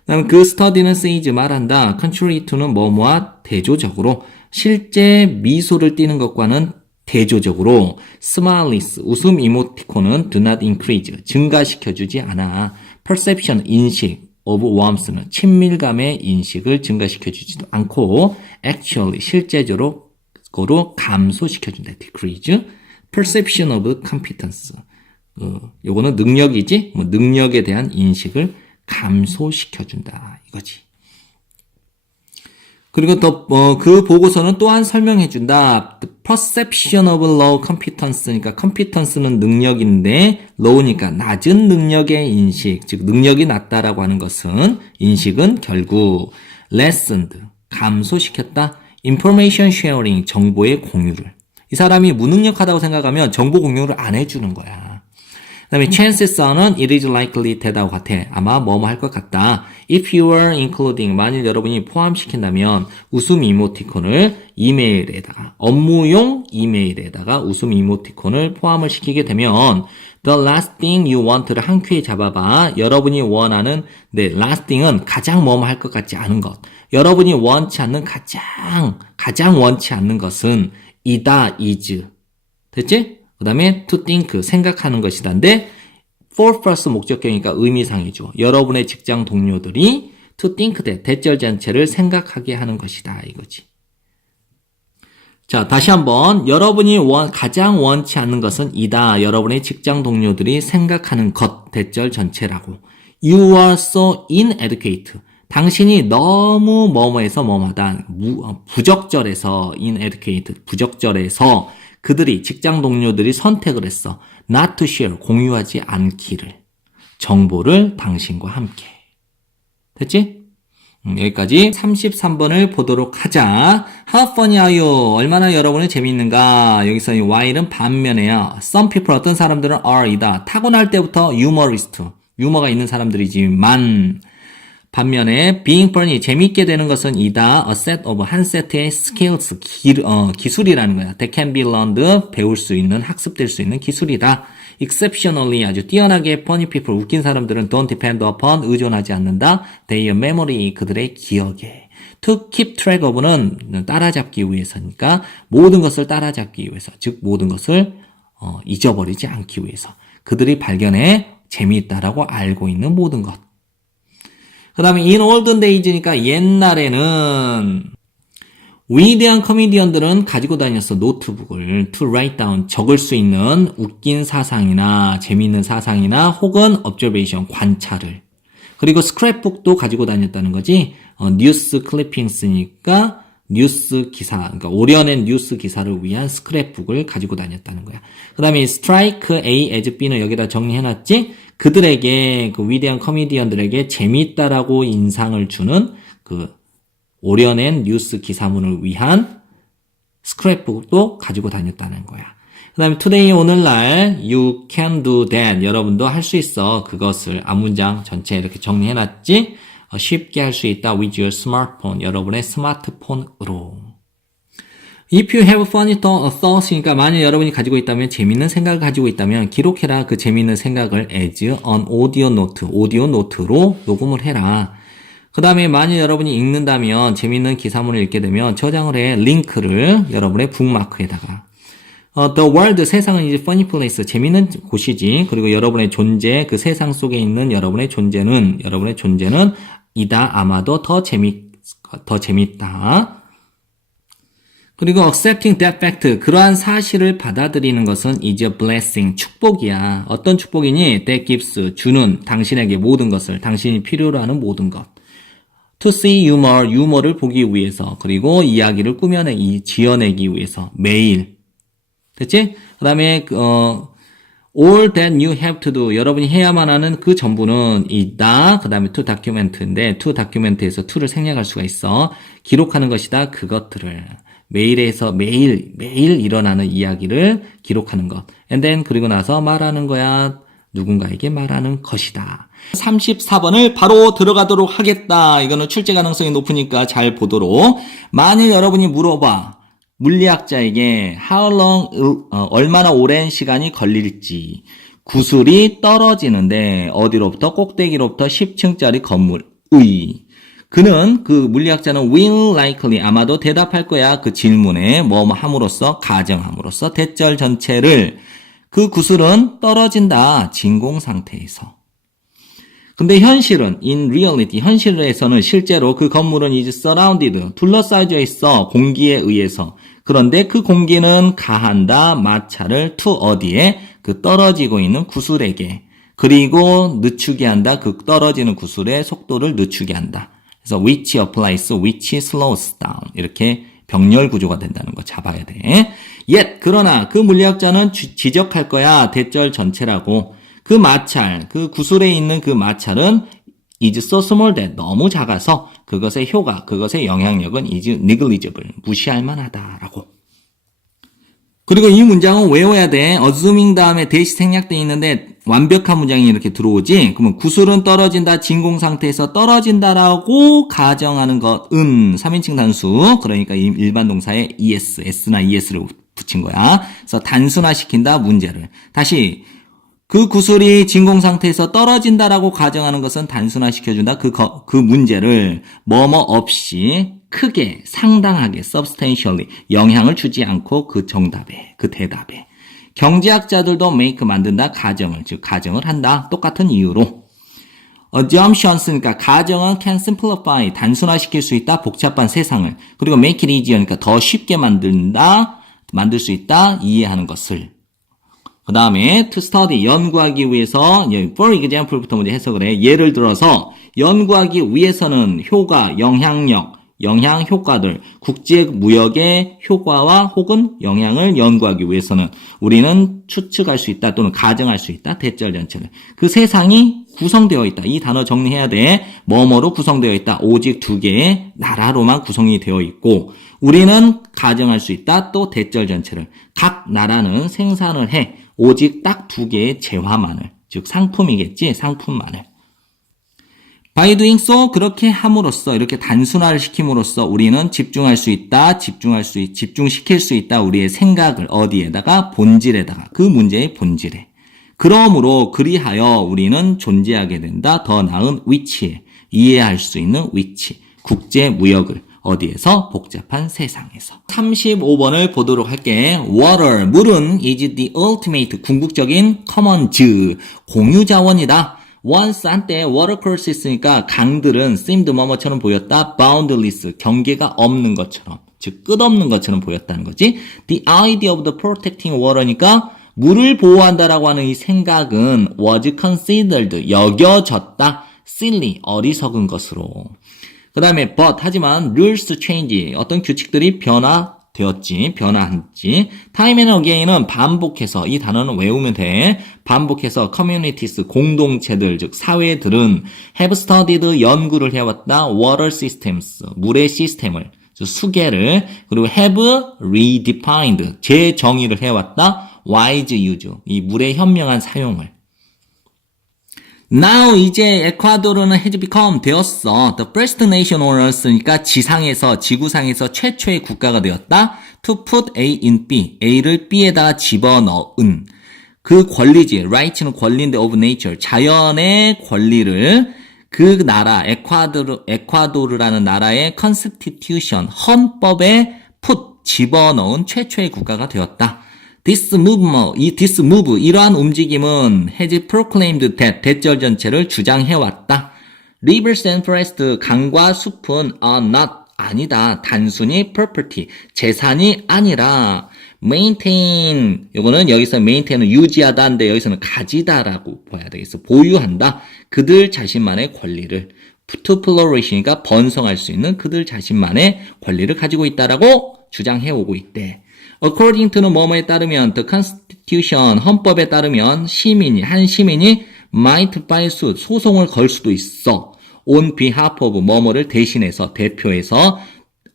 그다음에 그 스터디는 says, 말한다. contrary to는 뭐뭐와 대조적으로, 실제 미소를 띠는 것과는 대조적으로 smileys, 웃음 이모티콘은 do not increase, 증가시켜주지 않아. perception, 인식, of warmth는 친밀감의 인식을 증가시켜주지도 않고 actually, 실제적으로 감소시켜준다. decrease. perception of competence, 요거는 능력이지, 능력에 대한 인식을 감소시켜준다 이거지. 그리고 또 그 보고서는 또한 설명해준다. perception of low competence니까 competence는 능력인데 low니까 낮은 능력의 인식, 즉 능력이 낮다라고 하는 것은 인식은 결국 lessened, 감소시켰다. information sharing, 정보의 공유를. 이 사람이 무능력하다고 생각하면 정보 공유를 안 해주는 거야. 그 다음에 chances는 it is likely 되다고 같아. 아마 뭐뭐 할 것 같다. if you are including, 만일 여러분이 포함시킨다면 웃음 이모티콘을 이메일에다가, 업무용 이메일에다가 웃음 이모티콘을 포함을 시키게 되면 the last thing you want를 한 큐에 잡아봐. 여러분이 원하는, 네, last thing은 가장 뭐뭐 할 것 같지 않은 것. 여러분이 원치 않는 가장 원치 않는 것은 이다, is. 됐지? 그 다음에 to think, 생각하는 것이다인데 for plus 목적격이니까 의미상이죠. 여러분의 직장 동료들이 to think that, 대절 전체를 생각하게 하는 것이다 이거지. 자, 다시 한번. 여러분이 가장 원치 않는 것은 이다. 여러분의 직장 동료들이 생각하는 것, 대절 전체라고. You are so inadequate. 당신이 너무 뭐뭐해서 뭐뭐하다. 부적절해서, inadequate, 부적절해서 그들이, 직장 동료들이 선택을 했어. not to share, 공유하지 않기를. 정보를 당신과 함께. 됐지? 여기까지 33번을 보도록 하자. How funny are you? 얼마나 여러분이 재미있는가? 여기서 이 while은 반면에야. Some people, 어떤 사람들은 are이다. 타고날 때부터 humorist, 유머가 있는 사람들이지만, 반면에 being funny, 재미있게 되는 것은 이다. a set of, 한 세트의 skills, 기술이라는 거야. That can be learned, 배울 수 있는, 학습될 수 있는 기술이다. exceptionally, 아주 뛰어나게 funny people, 웃긴 사람들은 don't depend upon, 의존하지 않는다. their memory, 그들의 기억에. to keep track of는 따라잡기 위해서니까 모든 것을 따라잡기 위해서, 즉 모든 것을 잊어버리지 않기 위해서. 그들이 발견해 재미있다라고 알고 있는 모든 것. 그 다음에 in olden days니까 옛날에는 위대한 코미디언들은 가지고 다녔어. 노트북을 to write down, 적을 수 있는 웃긴 사상이나 재미있는 사상이나 혹은 observation, 관찰을. 그리고 스크랩북도 가지고 다녔다는 거지. 뉴스 클리핑스니까 뉴스 기사, 그러니까 오려낸 뉴스 기사를 위한 스크랩북을 가지고 다녔다는 거야. 그 다음에 strike A as B는 여기다 정리해놨지. 그들에게, 그 위대한 코미디언들에게 재미있다라고 인상을 주는 그 오려낸 뉴스 기사문을 위한 스크랩북도 가지고 다녔다는 거야. 그 다음에 today, 오늘날 you can do that, 여러분도 할 수 있어. 그것을 앞문장 전체 이렇게 정리해놨지. 쉽게 할 수 있다 with your smartphone, 여러분의 스마트폰으로. If you have funny thoughts니까 만약 여러분이 가지고 있다면 재밌는 생각을 가지고 있다면 기록해라. 그 재밌는 생각을 as an audio note, 오디오 노트로 녹음을 해라. 그 다음에 만약 여러분이 읽는다면 재밌는 기사문을 읽게 되면 저장을 해 링크를 여러분의 북마크에다가 The world, 세상은 이제 funny place, 재밌는 곳이지. 그리고 여러분의 존재, 그 세상 속에 있는 여러분의 존재는 이다 아마도 더 재밌다. 그리고 accepting that fact, 그러한 사실을 받아들이는 것은 is a blessing, 축복이야. 어떤 축복이니? That gives, 주는 당신에게 모든 것을, 당신이 필요로 하는 모든 것. To see humor, 유머를 보기 위해서, 그리고 이야기를 지어내기 위해서, 매일. 됐지? 그 다음에, all that you have to do, 여러분이 해야만 하는 그 전부는 이다. 그 다음에 to document인데, to document에서 to를 생략할 수가 있어. 기록하는 것이다. 그것들을. 매일 일어나는 이야기를 기록하는 것. And then, 그리고 나서 말하는 거야. 누군가에게 말하는 것이다. 34번을 바로 들어가도록 하겠다. 이거는 출제 가능성이 높으니까 잘 보도록. 만일 여러분이 물어봐. 물리학자에게 how long, 얼마나 오랜 시간이 걸릴지. 구슬이 떨어지는데 어디로부터? 꼭대기로부터 10층짜리 건물의. 그는, 그 물리학자는 will likely, 아마도 대답할 거야. 그 질문에 함으로써, 가정함으로써 대절 전체를 그 구슬은 떨어진다. 진공 상태에서. 근데 현실은 in reality, 현실에서는 실제로 그 건물은 is surrounded, 둘러싸여져 있어. 공기에 의해서. 그런데 그 공기는 가한다. 마찰을 to 어디에? 그 떨어지고 있는 구슬에게. 그리고 늦추게 한다. 그 떨어지는 구슬의 속도를 늦추게 한다. 그래서 which applies, which slows down. 이렇게 병렬 구조가 된다는 거 잡아야 돼. Yet, 그러나 그 물리학자는 지적할 거야. 대절 전체라고. 그 마찰, 그 구슬에 있는 그 마찰은 is so small that, 너무 작아서 그것의 효과, 그것의 영향력은 is negligible, 무시할 만하다라고. 그리고 이 문장은 외워야 돼. assuming 다음에 대시 생략되어 있는데 완벽한 문장이 이렇게 들어오지. 그러면 구슬은 떨어진다, 진공 상태에서 떨어진다라고 가정하는 것은 3인칭 단수. 그러니까 일반 동사에 es, s나 es를 붙인 거야. 그래서 단순화시킨다, 문제를. 다시 그 구슬이 진공 상태에서 떨어진다라고 가정하는 것은 단순화시켜준다. 그 문제를 뭐뭐 없이 크게, 상당하게, substantially 영향을 주지 않고 그 정답에, 그 대답에. 경제학자들도 make, 만든다, 가정을 한다. 똑같은 이유로. assumptions, 그러니까 가정은 can simplify, 단순화시킬 수 있다, 복잡한 세상을. 그리고 make it easier, 그러니까 더 쉽게 만들 수 있다, 이해하는 것을. 그 다음에 to study, 연구하기 위해서, for example부터 먼저 해석을 해. 예를 들어서 연구하기 위해서는 효과, 영향력, 영향 효과들, 국제 무역의 효과와 혹은 영향을 연구하기 위해서는 우리는 추측할 수 있다 또는 가정할 수 있다. 대절 전체를. 그 세상이 구성되어 있다. 이 단어 정리해야 돼. 뭐뭐로 구성되어 있다. 오직 두 개의 나라로만 구성이 되어 있고 우리는 가정할 수 있다. 또 대절 전체를. 각 나라는 생산을 해. 오직 딱 두 개의 재화만을. 즉 상품이겠지. 상품만을. By doing so, 그렇게 함으로써, 이렇게 단순화를 시킴으로써 우리는 집중할 수 있다, 집중시킬 수 있다, 우리의 생각을 어디에다가? 본질에다가. 그 문제의 본질에. 그러므로, 그리하여 우리는 존재하게 된다, 더 나은 위치에. 이해할 수 있는 위치. 국제 무역을. 어디에서? 복잡한 세상에서. 35번을 보도록 할게. Water, 물은 is the ultimate, 궁극적인 commons, 공유 자원이다. once 한때 watercourse 있으니까 강들은 seemed 뭐뭐처럼 보였다. boundless, 경계가 없는 것처럼, 즉 끝없는 것처럼 보였다는 거지. The idea of the protecting water니까 물을 보호한다라고 하는 이 생각은 was considered, 여겨졌다. silly, 어리석은 것으로. 그 다음에 but, 하지만 rules change, 어떤 규칙들이 변화했지. time and again은 반복해서, 이 단어는 외우면 돼. 반복해서 communities, 공동체들, 즉 사회들은 have studied, 연구를 해왔다. water systems, 물의 시스템을, 즉 수계를. 그리고 have redefined, 재정의를 해왔다. wise use, 이 물의 현명한 사용을. Now, 이제 에콰도르는 has become, 되었어. The first nation on earth니까 지구상에서 최초의 국가가 되었다. to put A in B. A를 B에다가 집어넣은 그 권리지. right는 권리인데 of nature. 자연의 권리를 그 나라, 에콰도르라는 나라의 constitution, 헌법에 put, 집어넣은 최초의 국가가 되었다. This move, 이러한 움직임은 has proclaimed that, 대절 전체를 주장해왔다. Rivers and forests, 강과 숲은 are not, 아니다. 단순히 property, 재산이 아니라 maintain, 요거는 여기서 maintain은 유지하다인데 여기서는 가지다라고 봐야 되겠어. 보유한다. 그들 자신만의 권리를. to flourish니까 번성할 수 있는 그들 자신만의 권리를 가지고 있다라고 주장해오고 있대. According to는 뭐뭐에 따르면 the constitution, 헌법에 따르면 한 시민이 might file suit, 소송을 걸 수도 있어. on behalf of 뭐뭐를 대신해서, 대표해서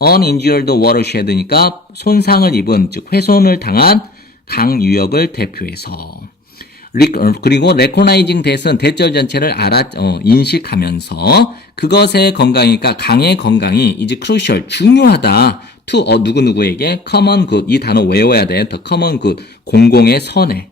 uninjured watershed니까 손상을 입은, 즉 훼손을 당한 강유역을 대표해서. 그리고 recognizing that은 대절 전체를 인식하면서 그것의 건강이니까 강의 건강이 is crucial, 중요하다. to 누구누구에게 common good, 이 단어 외워야 돼. the common good, 공공의 선해.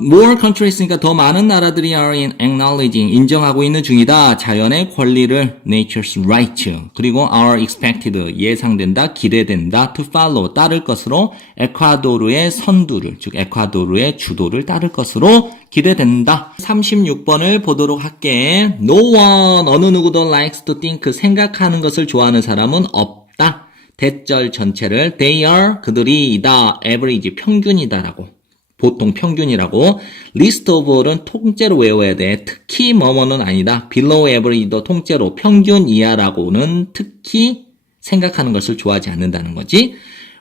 more countries니까 더 많은 나라들이 are acknowledging, 인정하고 있는 중이다. 자연의 권리를, nature's right. 그리고 are expected, 예상된다, 기대된다, to follow, 따를 것으로, 에콰도르의 선두를, 즉 에콰도르의 주도를 따를 것으로 기대된다. 36번을 보도록 할게. No one, 어느 누구도 likes to think, 생각하는 것을 좋아하는 사람은 없다. 대절 전체를 they are, 그들이 이다, average, 평균이다라고. 보통 평균이라고. list of all은 통째로 외워야 돼. 특히 뭐뭐는 아니다. below average도 통째로 평균 이하라고는 특히 생각하는 것을 좋아하지 않는다는 거지.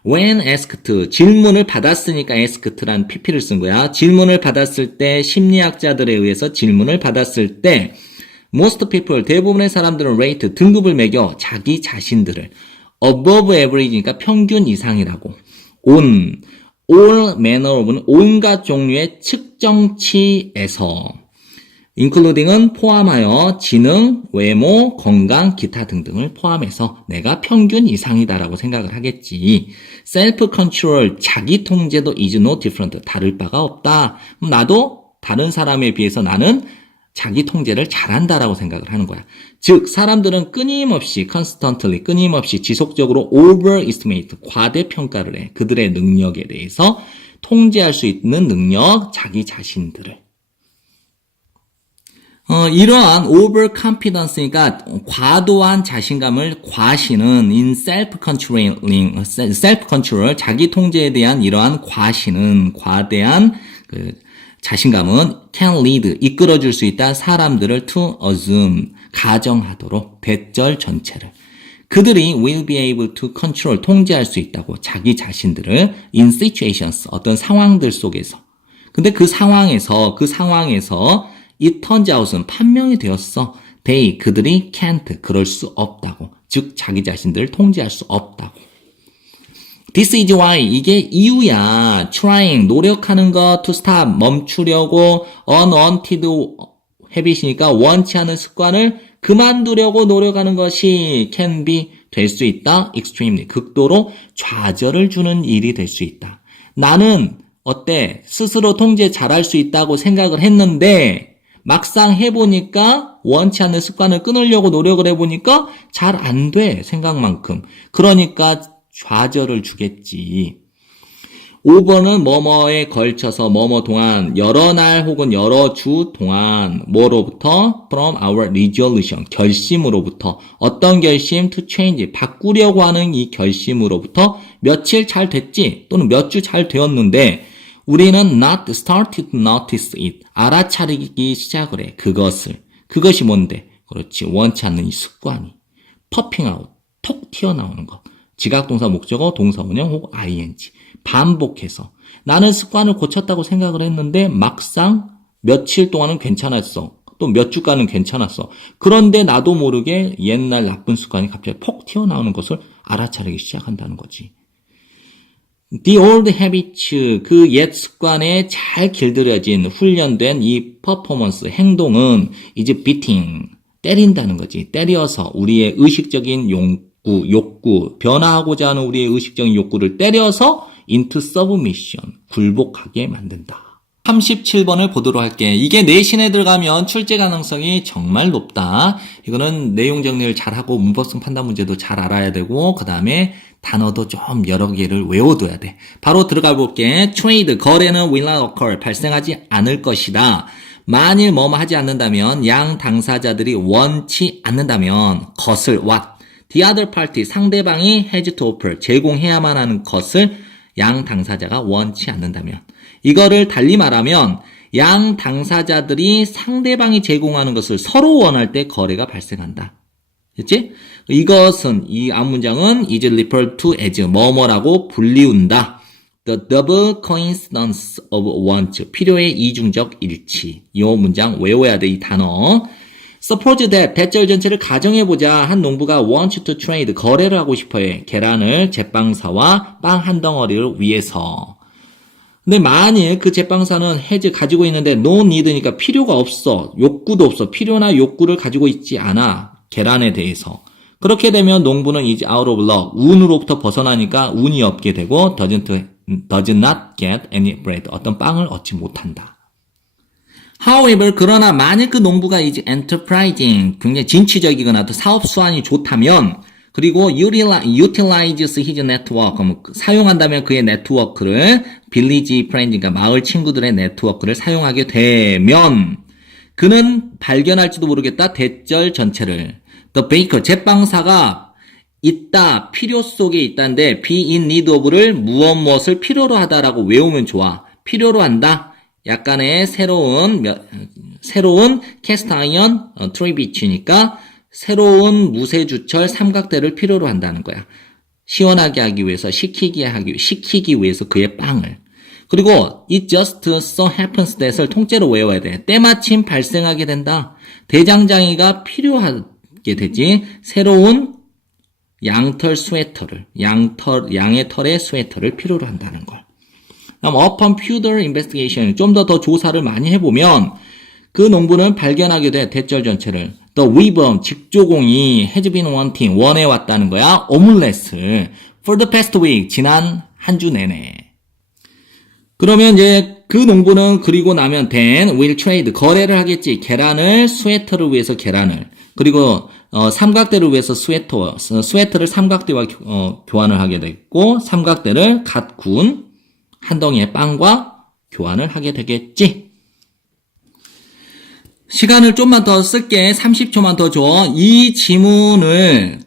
when asked, 질문을 받았으니까 asked란 pp를 쓴 거야. 질문을 받았을 때, 심리학자들에 의해서 질문을 받았을 때 most people, 대부분의 사람들은 rate, 등급을 매겨 자기 자신들을 above average니까 평균 이상이라고. on all manner of는 온갖 종류의 측정치에서 including은 포함하여 지능, 외모, 건강, 기타 등등을 포함해서 내가 평균 이상이다라고 생각을 하겠지. self-control, 자기 통제도 is no different, 다를 바가 없다. 나도 다른 사람에 비해서 나는 자기 통제를 잘한다라고 생각을 하는 거야. 즉 사람들은 constantly, 끊임없이 지속적으로 overestimate, 과대평가를 해. 그들의 능력에 대해서 통제할 수 있는 능력, 자기 자신들을. 이러한 overconfidence니까 과도한 자신감을 과시는 in self-control, 자기 통제에 대한 이러한 과시는, 과대한 자신감은 can lead, 이끌어줄 수 있다. 사람들을 to assume, 가정하도록, 대절 전체를. 그들이 will be able to control, 통제할 수 있다고. 자기 자신들을 in situations, 어떤 상황들 속에서. 근데 그 상황에서 it turns out은 판명이 되었어. they, 그들이 can't, 그럴 수 없다고. 즉 자기 자신들을 통제할 수 없다고. This is why, 이게 이유야. trying, 노력하는 것, to stop, 멈추려고, unwanted habit이니까 원치 않은 습관을 그만두려고 노력하는 것이 can be, 될 수 있다. extremely, 극도로 좌절을 주는 일이 될 수 있다. 나는 어때? 스스로 통제 잘할 수 있다고 생각을 했는데 막상 해보니까 원치 않는 습관을 끊으려고 노력을 해보니까 잘 안 돼. 생각만큼. 그러니까 좌절을 주겠지. 5번은 뭐뭐에 걸쳐서 뭐뭐 동안 여러 날 혹은 여러 주 동안 뭐로부터 from our resolution, 결심으로부터. 어떤 결심? to change, 바꾸려고 하는 이 결심으로부터 며칠 잘 됐지 또는 몇 주 잘 되었는데 우리는 not started to notice it, 알아차리기 시작을 해. 그것이 뭔데? 그렇지, 원치 않는 이 습관이 popping out, 톡 튀어나오는 것. 지각동사 목적어 동사원형 혹은 ing, 반복해서 나는 습관을 고쳤다고 생각을 했는데 막상 며칠 동안은 괜찮았어. 또 몇 주간은 괜찮았어. 그런데 나도 모르게 옛날 나쁜 습관이 갑자기 폭 튀어나오는 것을 알아차리기 시작한다는 거지. The old habits, 그 옛 습관에 잘 길들여진 훈련된 이 퍼포먼스, 행동은 이제 beating, 때린다는 거지. 때려서 우리의 의식적인 욕구, 변화하고자 하는 우리의 의식적인 욕구를 때려서 into submission, 굴복하게 만든다. 37번을 보도록 할게. 이게 내신에 들어가면 출제 가능성이 정말 높다. 이거는 내용 정리를 잘하고 문법성 판단 문제도 잘 알아야 되고 그 다음에 단어도 좀 여러 개를 외워둬야 돼. 바로 들어가 볼게. trade, 거래는 will not occur, 발생하지 않을 것이다. 만일 뭐뭐 하지 않는다면, 양 당사자들이 원치 않는다면 것을 what? The other party, 상대방이 has to offer, 제공해야만 하는 것을 양 당사자가 원치 않는다면. 이거를 달리 말하면 양 당사자들이 상대방이 제공하는 것을 서로 원할 때 거래가 발생한다. 됐지? 이것은, 이 앞문장은 is referred to as 뭐뭐라고 불리운다. The double coincidence of want, 필요의 이중적 일치. 이 문장 외워야 돼, 이 단어. Suppose that, 대절 전체를 가정해보자. 한 농부가 wants to trade, 거래를 하고 싶어해. 계란을 제빵사와 빵 한 덩어리를 위해서. 근데 만일 그 제빵사는 has 가지고 있는데 no need니까 필요가 없어. 욕구도 없어. 필요나 욕구를 가지고 있지 않아. 계란에 대해서. 그렇게 되면 농부는 is out of luck. 운으로부터 벗어나니까 운이 없게 되고 does not get any bread. 어떤 빵을 얻지 못한다. However, 그러나 만일 그 농부가 is enterprising, 굉장히 진취적이거나 또 사업 수완이 좋다면, 그리고 utilizes his network, 사용한다면 그의 네트워크를 village friends, 그러니까 마을 친구들의 네트워크를 사용하게 되면 그는 발견할지도 모르겠다. 대절 전체를. The baker, 제빵사가 있다, 필요 속에 있다인데 be in need of를 무엇을 필요로 하다라고 외우면 좋아. 필요로 한다. 약간의 새로운 캐스트 아이언 트리비치니까 새로운 무쇠주철 삼각대를 필요로 한다는 거야. 시원하게 하기 위해서, 식히기 위해서 그의 빵을. 그리고 it just so happens that을 통째로 외워야 돼. 때마침 발생하게 된다. 대장장이가 필요하게 되지. 새로운 양털 스웨터를, 양의 털의 스웨터를 필요로 한다는 걸. 그럼 upon further investigation, 좀 더 조사를 많이 해보면 그 농부는 발견하게 돼. 대절 전체를. The weaver, 직조공이 has been wanting, 원해왔다는 거야. 오믈렛을 for the past week, 지난 한 주 내내. 그러면 이제 그 농부는 그리고 나면 then will trade, 거래를 하겠지. 계란을, 스웨터를 위해서 계란을. 그리고 삼각대를 위해서 스웨터를 삼각대와 교환을 하게 됐고, 삼각대를 갓 구운 한 덩이의 빵과 교환을 하게 되겠지. 시간을 좀만 더 쓸게. 30초만 더 줘. 이 지문을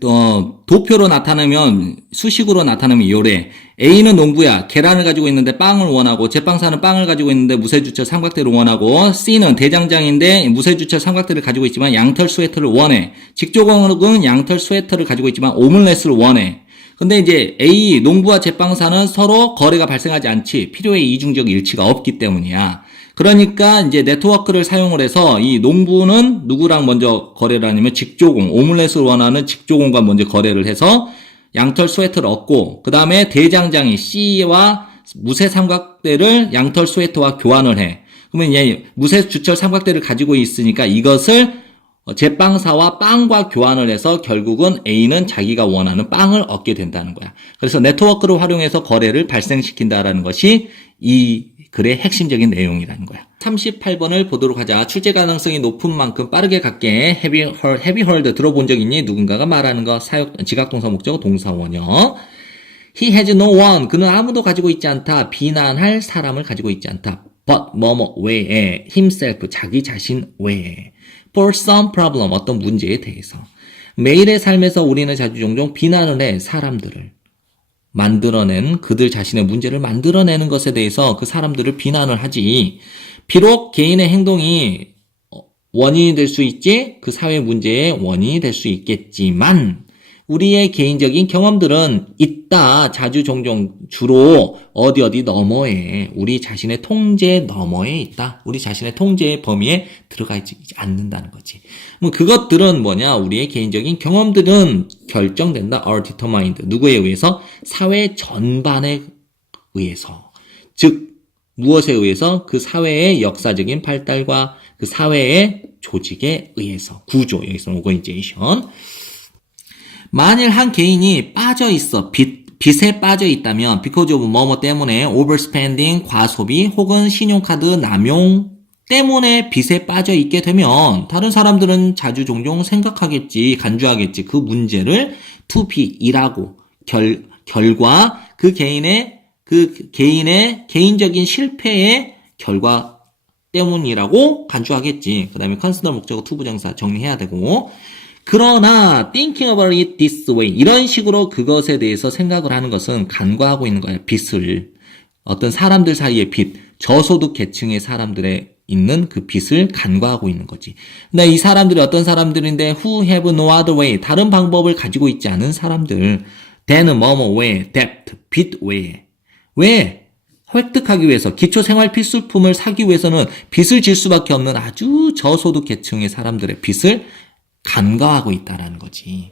도표로 나타내면, 수식으로 나타내면 요래. A는 농부야. 계란을 가지고 있는데 빵을 원하고, 제빵사는 빵을 가지고 있는데 무쇠주철 삼각대를 원하고, C는 대장장인데 무쇠주철 삼각대를 가지고 있지만 양털 스웨터를 원해. 직조공은 양털 스웨터를 가지고 있지만 오믈렛을 원해. 근데 이제 A, 농부와 제빵사는 서로 거래가 발생하지 않지. 필요의 이중적 일치가 없기 때문이야. 그러니까 이제 네트워크를 사용을 해서 이 농부는 누구랑 먼저 거래를 하냐면 직조공, 오믈렛을 원하는 직조공과 먼저 거래를 해서 양털 스웨터를 얻고, 그 다음에 대장장이 C와 무쇠 삼각대를 양털 스웨터와 교환을 해. 그러면 이제 무쇠 주철 삼각대를 가지고 있으니까 이것을 제빵사와 빵과 교환을 해서 결국은 A는 자기가 원하는 빵을 얻게 된다는 거야. 그래서 네트워크를 활용해서 거래를 발생시킨다라는 것이 이 글의 핵심적인 내용이라는 거야. 38번을 보도록 하자. 출제 가능성이 높은 만큼 빠르게 갈게. Have you heard 들어본 적 있니? 누군가가 말하는 거. 지각동사 목적 동사원형. He has no one. 그는 아무도 가지고 있지 않다. 비난할 사람을 가지고 있지 않다. But 뭐뭐 외에, himself 자기 자신 외에. For some problem, 어떤 문제에 대해서. 매일의 삶에서 우리는 자주 종종 비난을 해. 사람들을. 만들어낸, 그들 자신의 문제를 만들어내는 것에 대해서 그 사람들을 비난을 하지. 비록 개인의 행동이 원인이 될 수 있지, 그 사회 문제의 원인이 될 수 있겠지만, 우리의 개인적인 경험들은 있다. 자주 종종 주로 어디 너머에, 우리 자신의 통제 너머에 있다. 우리 자신의 통제의 범위에 들어가 있지 않는다는 거지. 그것들은 뭐냐? 우리의 개인적인 경험들은 결정된다. are determined. 누구에 의해서? 사회 전반에 의해서. 즉 무엇에 의해서? 그 사회의 역사적인 발달과 그 사회의 조직에 의해서. 구조, 여기서 organization. 만일 한 개인이 빠져 있어. 빚에 빠져 있다면 because of 뭐뭐 때문에 overspending, 과소비 혹은 신용카드 남용 때문에 빚에 빠져 있게 되면 다른 사람들은 자주 종종 생각하겠지, 간주하겠지. 그 문제를 to be이라고 결과 그 개인의 개인적인 실패의 결과 때문이라고 간주하겠지. 그 다음에 consider 목적어 to 부정사 정리해야 되고 그러나 thinking about it this way 이런 식으로 그것에 대해서 생각을 하는 것은 간과하고 있는 거야. 빚을 어떤 사람들 사이의 빚 저소득 계층의 사람들의 있는 그 빚을 간과하고 있는 거지. 근데 이 사람들이 어떤 사람들인데 who have no other way 다른 방법을 가지고 있지 않은 사람들 than 뭐뭐 왜 debt 빚 외에 왜 획득하기 위해서 기초생활 필수품을 사기 위해서는 빚을 질 수밖에 없는 아주 저소득 계층의 사람들의 빚을 간과하고 있다라는 거지.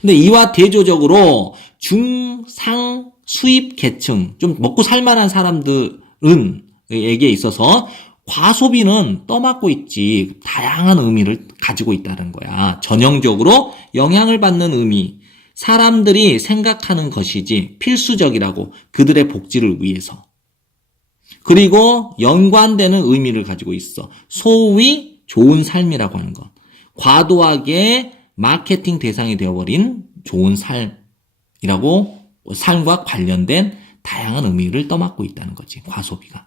근데 이와 대조적으로 중상 수입 계층 좀 먹고 살만한 사람들에게 있어서 과소비는 떠맡고 있지 다양한 의미를 가지고 있다는 거야. 전형적으로 영향을 받는 의미 사람들이 생각하는 것이지 필수적이라고 그들의 복지를 위해서 그리고 연관되는 의미를 가지고 있어. 소위 좋은 삶이라고 하는 것. 과도하게 마케팅 대상이 되어버린 좋은 삶이라고 삶과 관련된 다양한 의미를 떠맡고 있다는 거지. 과소비가.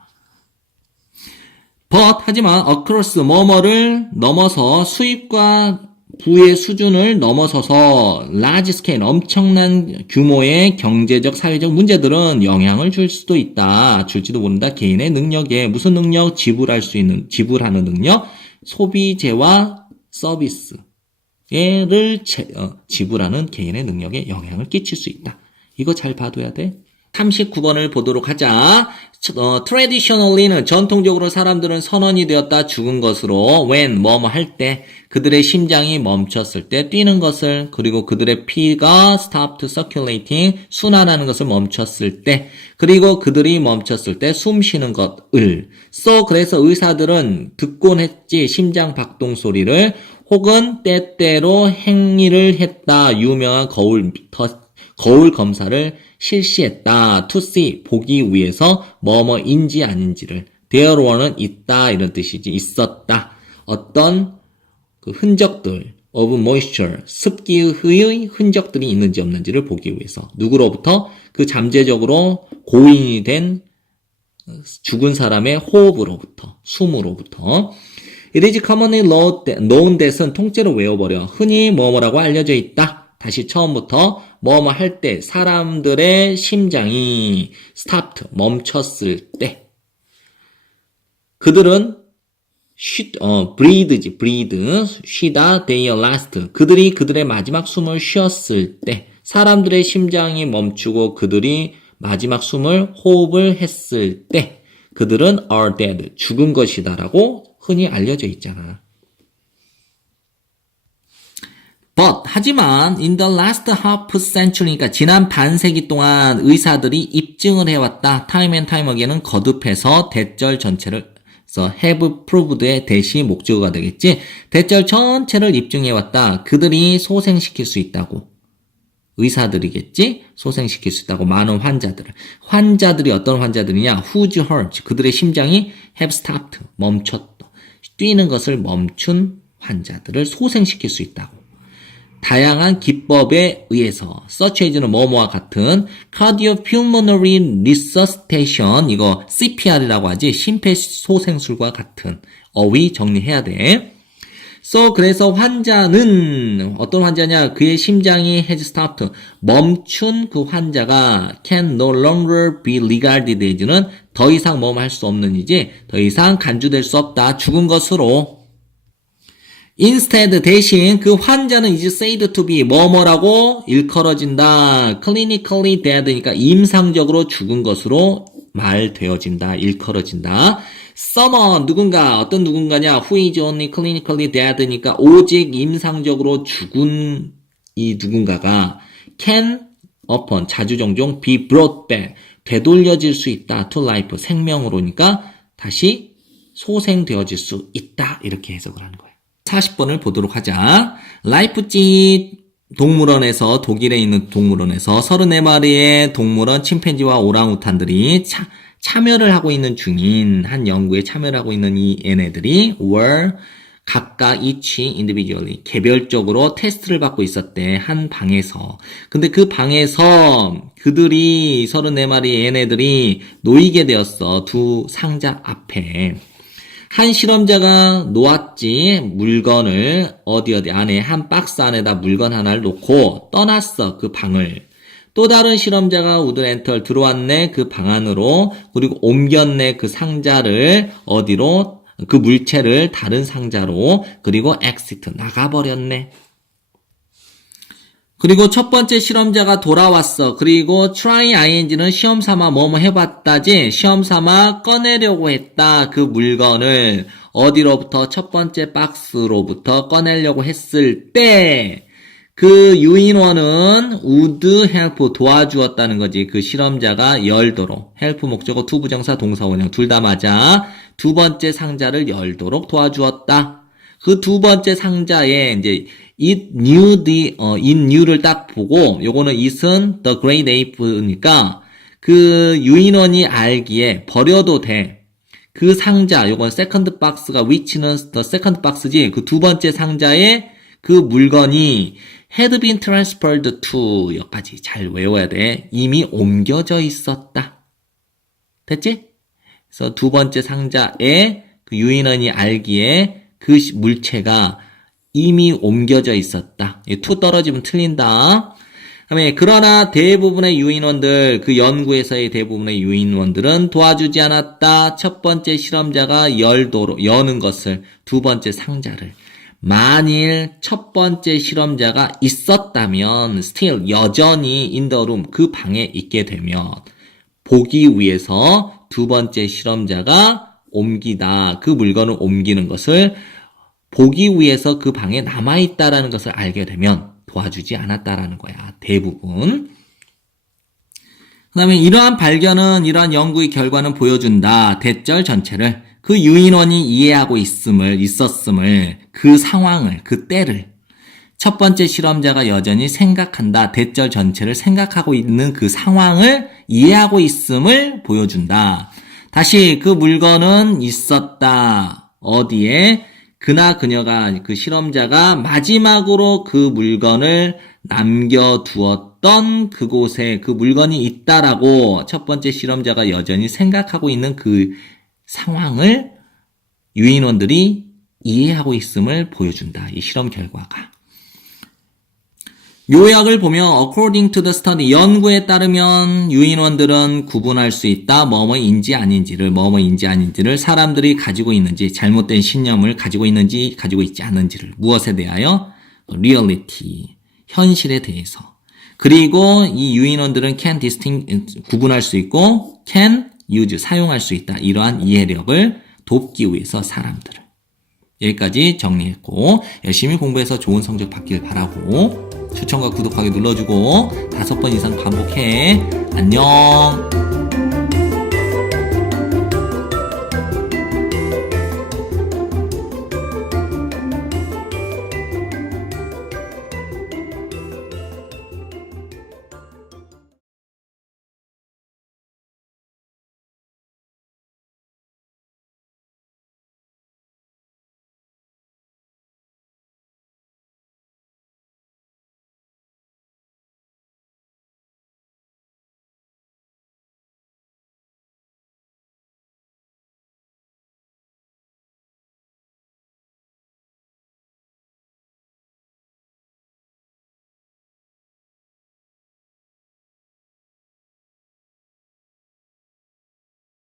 하지만 across 뭐뭐를 넘어서 수입과 부의 수준을 넘어서서 large scale 엄청난 규모의 경제적 사회적 문제들은 영향을 줄 수도 있다. 줄지도 모른다. 개인의 능력에 무슨 능력? 지불하는 능력, 소비재와 서비스를 지불하는 개인의 능력에 영향을 끼칠 수 있다. 이거 잘 봐둬야 돼. 39번을 보도록 하자. traditionally는 전통적으로 사람들은 선언이 되었다 죽은 것으로 when 뭐뭐 할 때 그들의 심장이 멈췄을 때 뛰는 것을 그리고 그들의 피가 stopped circulating 순환하는 것을 멈췄을 때 그리고 그들이 멈췄을 때 숨 쉬는 것을 그래서 의사들은 듣곤 했지 심장 박동 소리를 혹은 때때로 행위를 했다 유명한 거울 검사를 실시했다. to see, 보기 위해서 뭐뭐인지 아닌지를 there were는 있다 이런 뜻이지. 있었다. 어떤 그 흔적들 of moisture, 습기의 흔적들이 있는지 없는지를 보기 위해서 누구로부터? 그 잠재적으로 고인이 된 죽은 사람의 호흡으로부터, 숨으로부터. It is commonly known that은 통째로 외워버려. 흔히 뭐뭐라고 알려져 있다. 다시 처음부터 뭐뭐 할 때 사람들의 심장이 stopped 멈췄을 때 그들은 breathe 쉬다 their last 그들이 그들의 마지막 숨을 쉬었을 때 사람들의 심장이 멈추고 그들이 마지막 호흡을 했을 때 그들은 are dead 죽은 것이다라고 흔히 알려져 있잖아. 하지만 in the last half century, 그러니까 지난 반세기 동안 의사들이 입증을 해왔다. time and time again은 거듭해서 대절 전체를 have proved의 대시 목적어가 되겠지. 대절 전체를 입증해왔다. 그들이 소생시킬 수 있다고. 의사들이겠지. 소생시킬 수 있다고. 많은 환자들이 어떤 환자들이냐. whose heart, 그들의 심장이 have stopped, 멈췄다. 뛰는 것을 멈춘 환자들을 소생시킬 수 있다고. 다양한 기법에 의해서 such as는 뭐뭐와 같은 cardiopulmonary resuscitation 이거 CPR이라고 하지 심폐소생술과 같은 어휘 정리해야 돼. 그래서 환자는 어떤 환자냐 그의 심장이 has stopped 멈춘 그 환자가 can no longer be regarded as는 더 이상 뭐뭐 할 수 없는 이지 더 이상 간주될 수 없다 죽은 것으로 instead 대신 그 환자는 is said to be 뭐뭐라고 일컬어진다. clinically dead니까 임상적으로 죽은 것으로 말되어진다. 일컬어진다. someone 누군가 어떤 누군가냐 who is only clinically dead니까 오직 임상적으로 죽은 이 누군가가 can upon 자주 종종 be brought back 되돌려질 수 있다. to life 생명으로니까 다시 소생되어질 수 있다. 이렇게 해석을 하는 거예요. 40번을 보도록 하자. 라이프치히 동물원에서, 독일에 있는 동물원에서 34마리의 동물원 침팬지와 오랑우탄들이 참여를 하고 있는 중인 한 연구에 참여를 하고 있는 이 얘네들이 were 각각 each individually 개별적으로 테스트를 받고 있었대. 한 방에서. 근데 그 방에서 그들이 34마리 얘네들이 놓이게 되었어. 두 상자 앞에. 한 실험자가 놓았지. 물건을 어디 안에 한 박스 안에다 물건 하나를 놓고 떠났어. 그 방을. 또 다른 실험자가 우드렌털 들어왔네. 그 방 안으로. 그리고 옮겼네. 그 상자를 어디로? 그 물체를 다른 상자로. 그리고 엑시트 나가버렸네. 그리고 첫 번째 실험자가 돌아왔어. 그리고 try ing는 시험 삼아 뭐뭐 해봤다지. 시험 삼아 꺼내려고 했다. 그 물건을 어디로부터? 첫 번째 박스로부터 꺼내려고 했을 때 그 유인원은 would help 도와주었다는 거지. 그 실험자가 열도록. help 목적어 투부정사 동사원형 둘 다 맞아. 두 번째 상자를 열도록 도와주었다. 그 두 번째 상자에 이제 it knew를 딱 보고 요거는 it은 the great ape니까 그 유인원이 알기에 버려도 돼. 그 상자 요건 second box가 which는 the second box지. 그 두 번째 상자에 그 물건이 had been transferred to 여기까지 잘 외워야 돼. 이미 옮겨져 있었다. 됐지? 그래서 두 번째 상자에 그 유인원이 알기에 그 물체가 이미 옮겨져 있었다. to 떨어지면 틀린다. 그다음에 그러나 대부분의 유인원들, 그 연구에서의 대부분의 유인원들은 도와주지 않았다. 첫 번째 실험자가 여는 것을, 두 번째 상자를. 만일 첫 번째 실험자가 있었다면 still 여전히 in the room 그 방에 있게 되면 보기 위해서 두 번째 실험자가 옮기다. 그 물건을 옮기는 것을 보기 위해서 그 방에 남아있다라는 것을 알게 되면 도와주지 않았다라는 거야. 대부분. 그 다음에 이러한 발견은, 이러한 연구의 결과는 보여준다. 대절 전체를. 그 유인원이 이해하고 있었음을, 그 상황을, 그 때를. 첫 번째 실험자가 여전히 생각한다. 대절 전체를 생각하고 있는 그 상황을 이해하고 있음을 보여준다. 다시 그 물건은 있었다. 어디에? 그나 그녀가 그 실험자가 마지막으로 그 물건을 남겨두었던 그곳에 그 물건이 있다라고 첫 번째 실험자가 여전히 생각하고 있는 그 상황을 유인원들이 이해하고 있음을 보여준다. 이 실험 결과가. 요약을 보면 according to the study 연구에 따르면 유인원들은 구분할 수 있다. 뭐뭐인지 아닌지를 사람들이 가지고 있는지 잘못된 신념을 가지고 있는지 가지고 있지 않은지를 무엇에 대하여 reality 현실에 대해서 그리고 이 유인원들은 can distinguish 구분할 수 있고 can use 사용할 수 있다. 이러한 이해력을 돕기 위해서 사람들을 여기까지 정리했고 열심히 공부해서 좋은 성적 받길 바라고 추천과 구독하기 눌러주고 5번 이상 반복해. 안녕.